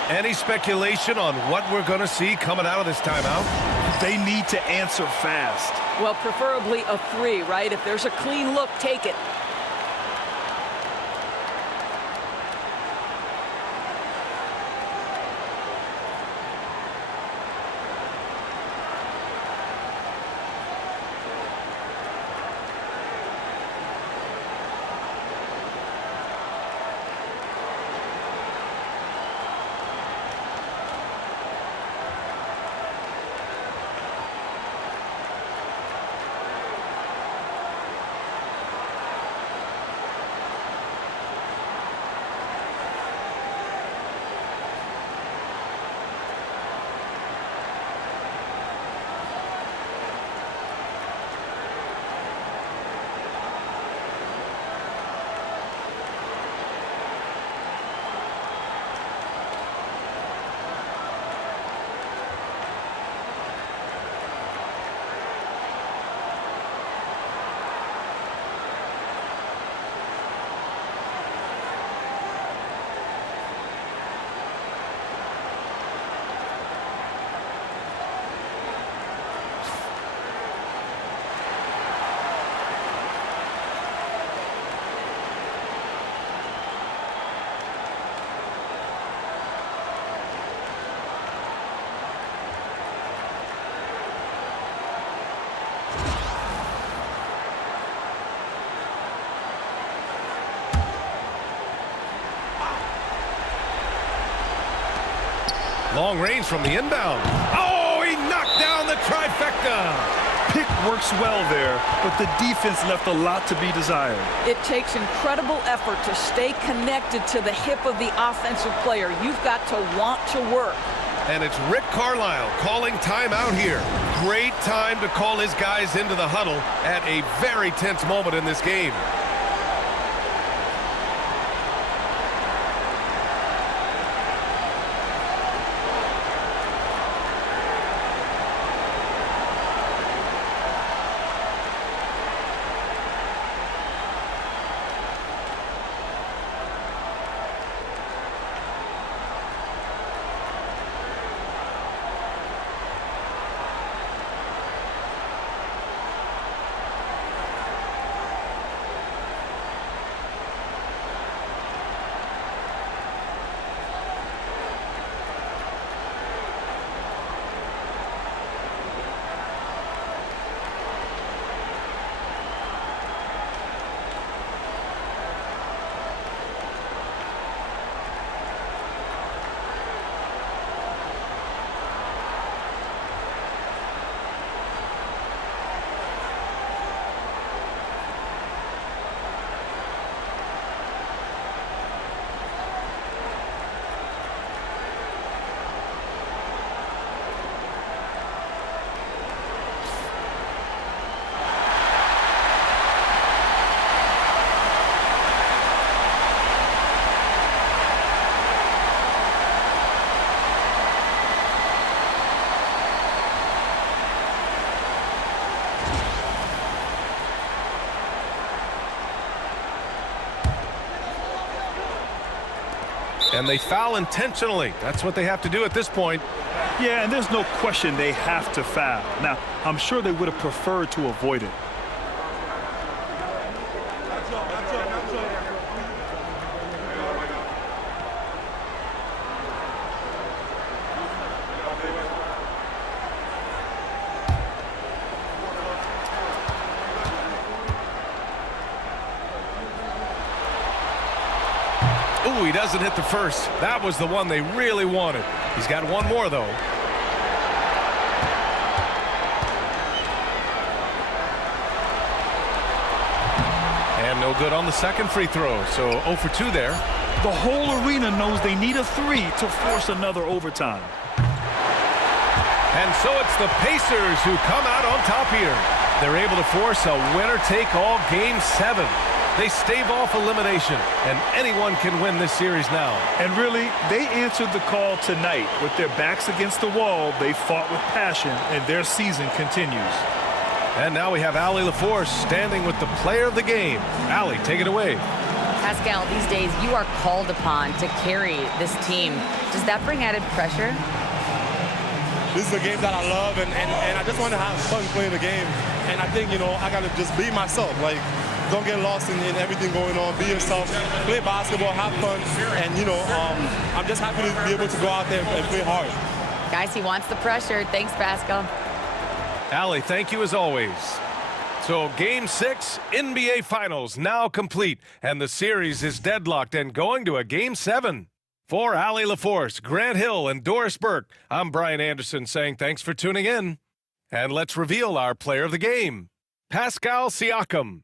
Any speculation on what we're going to see coming out of this timeout? They need to answer fast. Well, preferably a 3, right? If there's a clean look, take it. Long range from the inbound. Oh, he knocked down the trifecta. Pick works well there, but the defense left a lot to be desired. It takes incredible effort to stay connected to the hip of the offensive player. You've got to want to work. And it's Rick Carlisle calling timeout here. Great time to call his guys into the huddle at a very tense moment in this game. And they foul intentionally. That's what they have to do at this point. Yeah, and there's no question they have to foul. Now, I'm sure they would have preferred to avoid it. Ooh, he doesn't hit the first. That was the one they really wanted. He's got one more, though. And no good on the second free throw, so 0 for 2 there. The whole arena knows they need a 3 to force another overtime. And so it's the Pacers who come out on top here. They're able to force a winner-take-all Game 7. They stave off elimination, and anyone can win this series now. And really, they answered the call tonight. With their backs against the wall, they fought with passion, and their season continues. And now we have Allie LaForce standing with the player of the game. Allie, take it away. Pascal, these days you are called upon to carry this team. Does that bring added pressure? This is a game that I love, and I just want to have fun playing the game. And I think, I got to just be myself. Like, don't get lost in everything going on. Be yourself. Play basketball, have fun. And, I'm just happy to be able to go out there and play hard. Guys, he wants the pressure. Thanks, Pascal. Allie, thank you as always. So Game 6, NBA Finals now complete, and the series is deadlocked and going to a Game 7. For Allie LaForce, Grant Hill, and Doris Burke, I'm Brian Anderson saying thanks for tuning in. And let's reveal our player of the game, Pascal Siakam.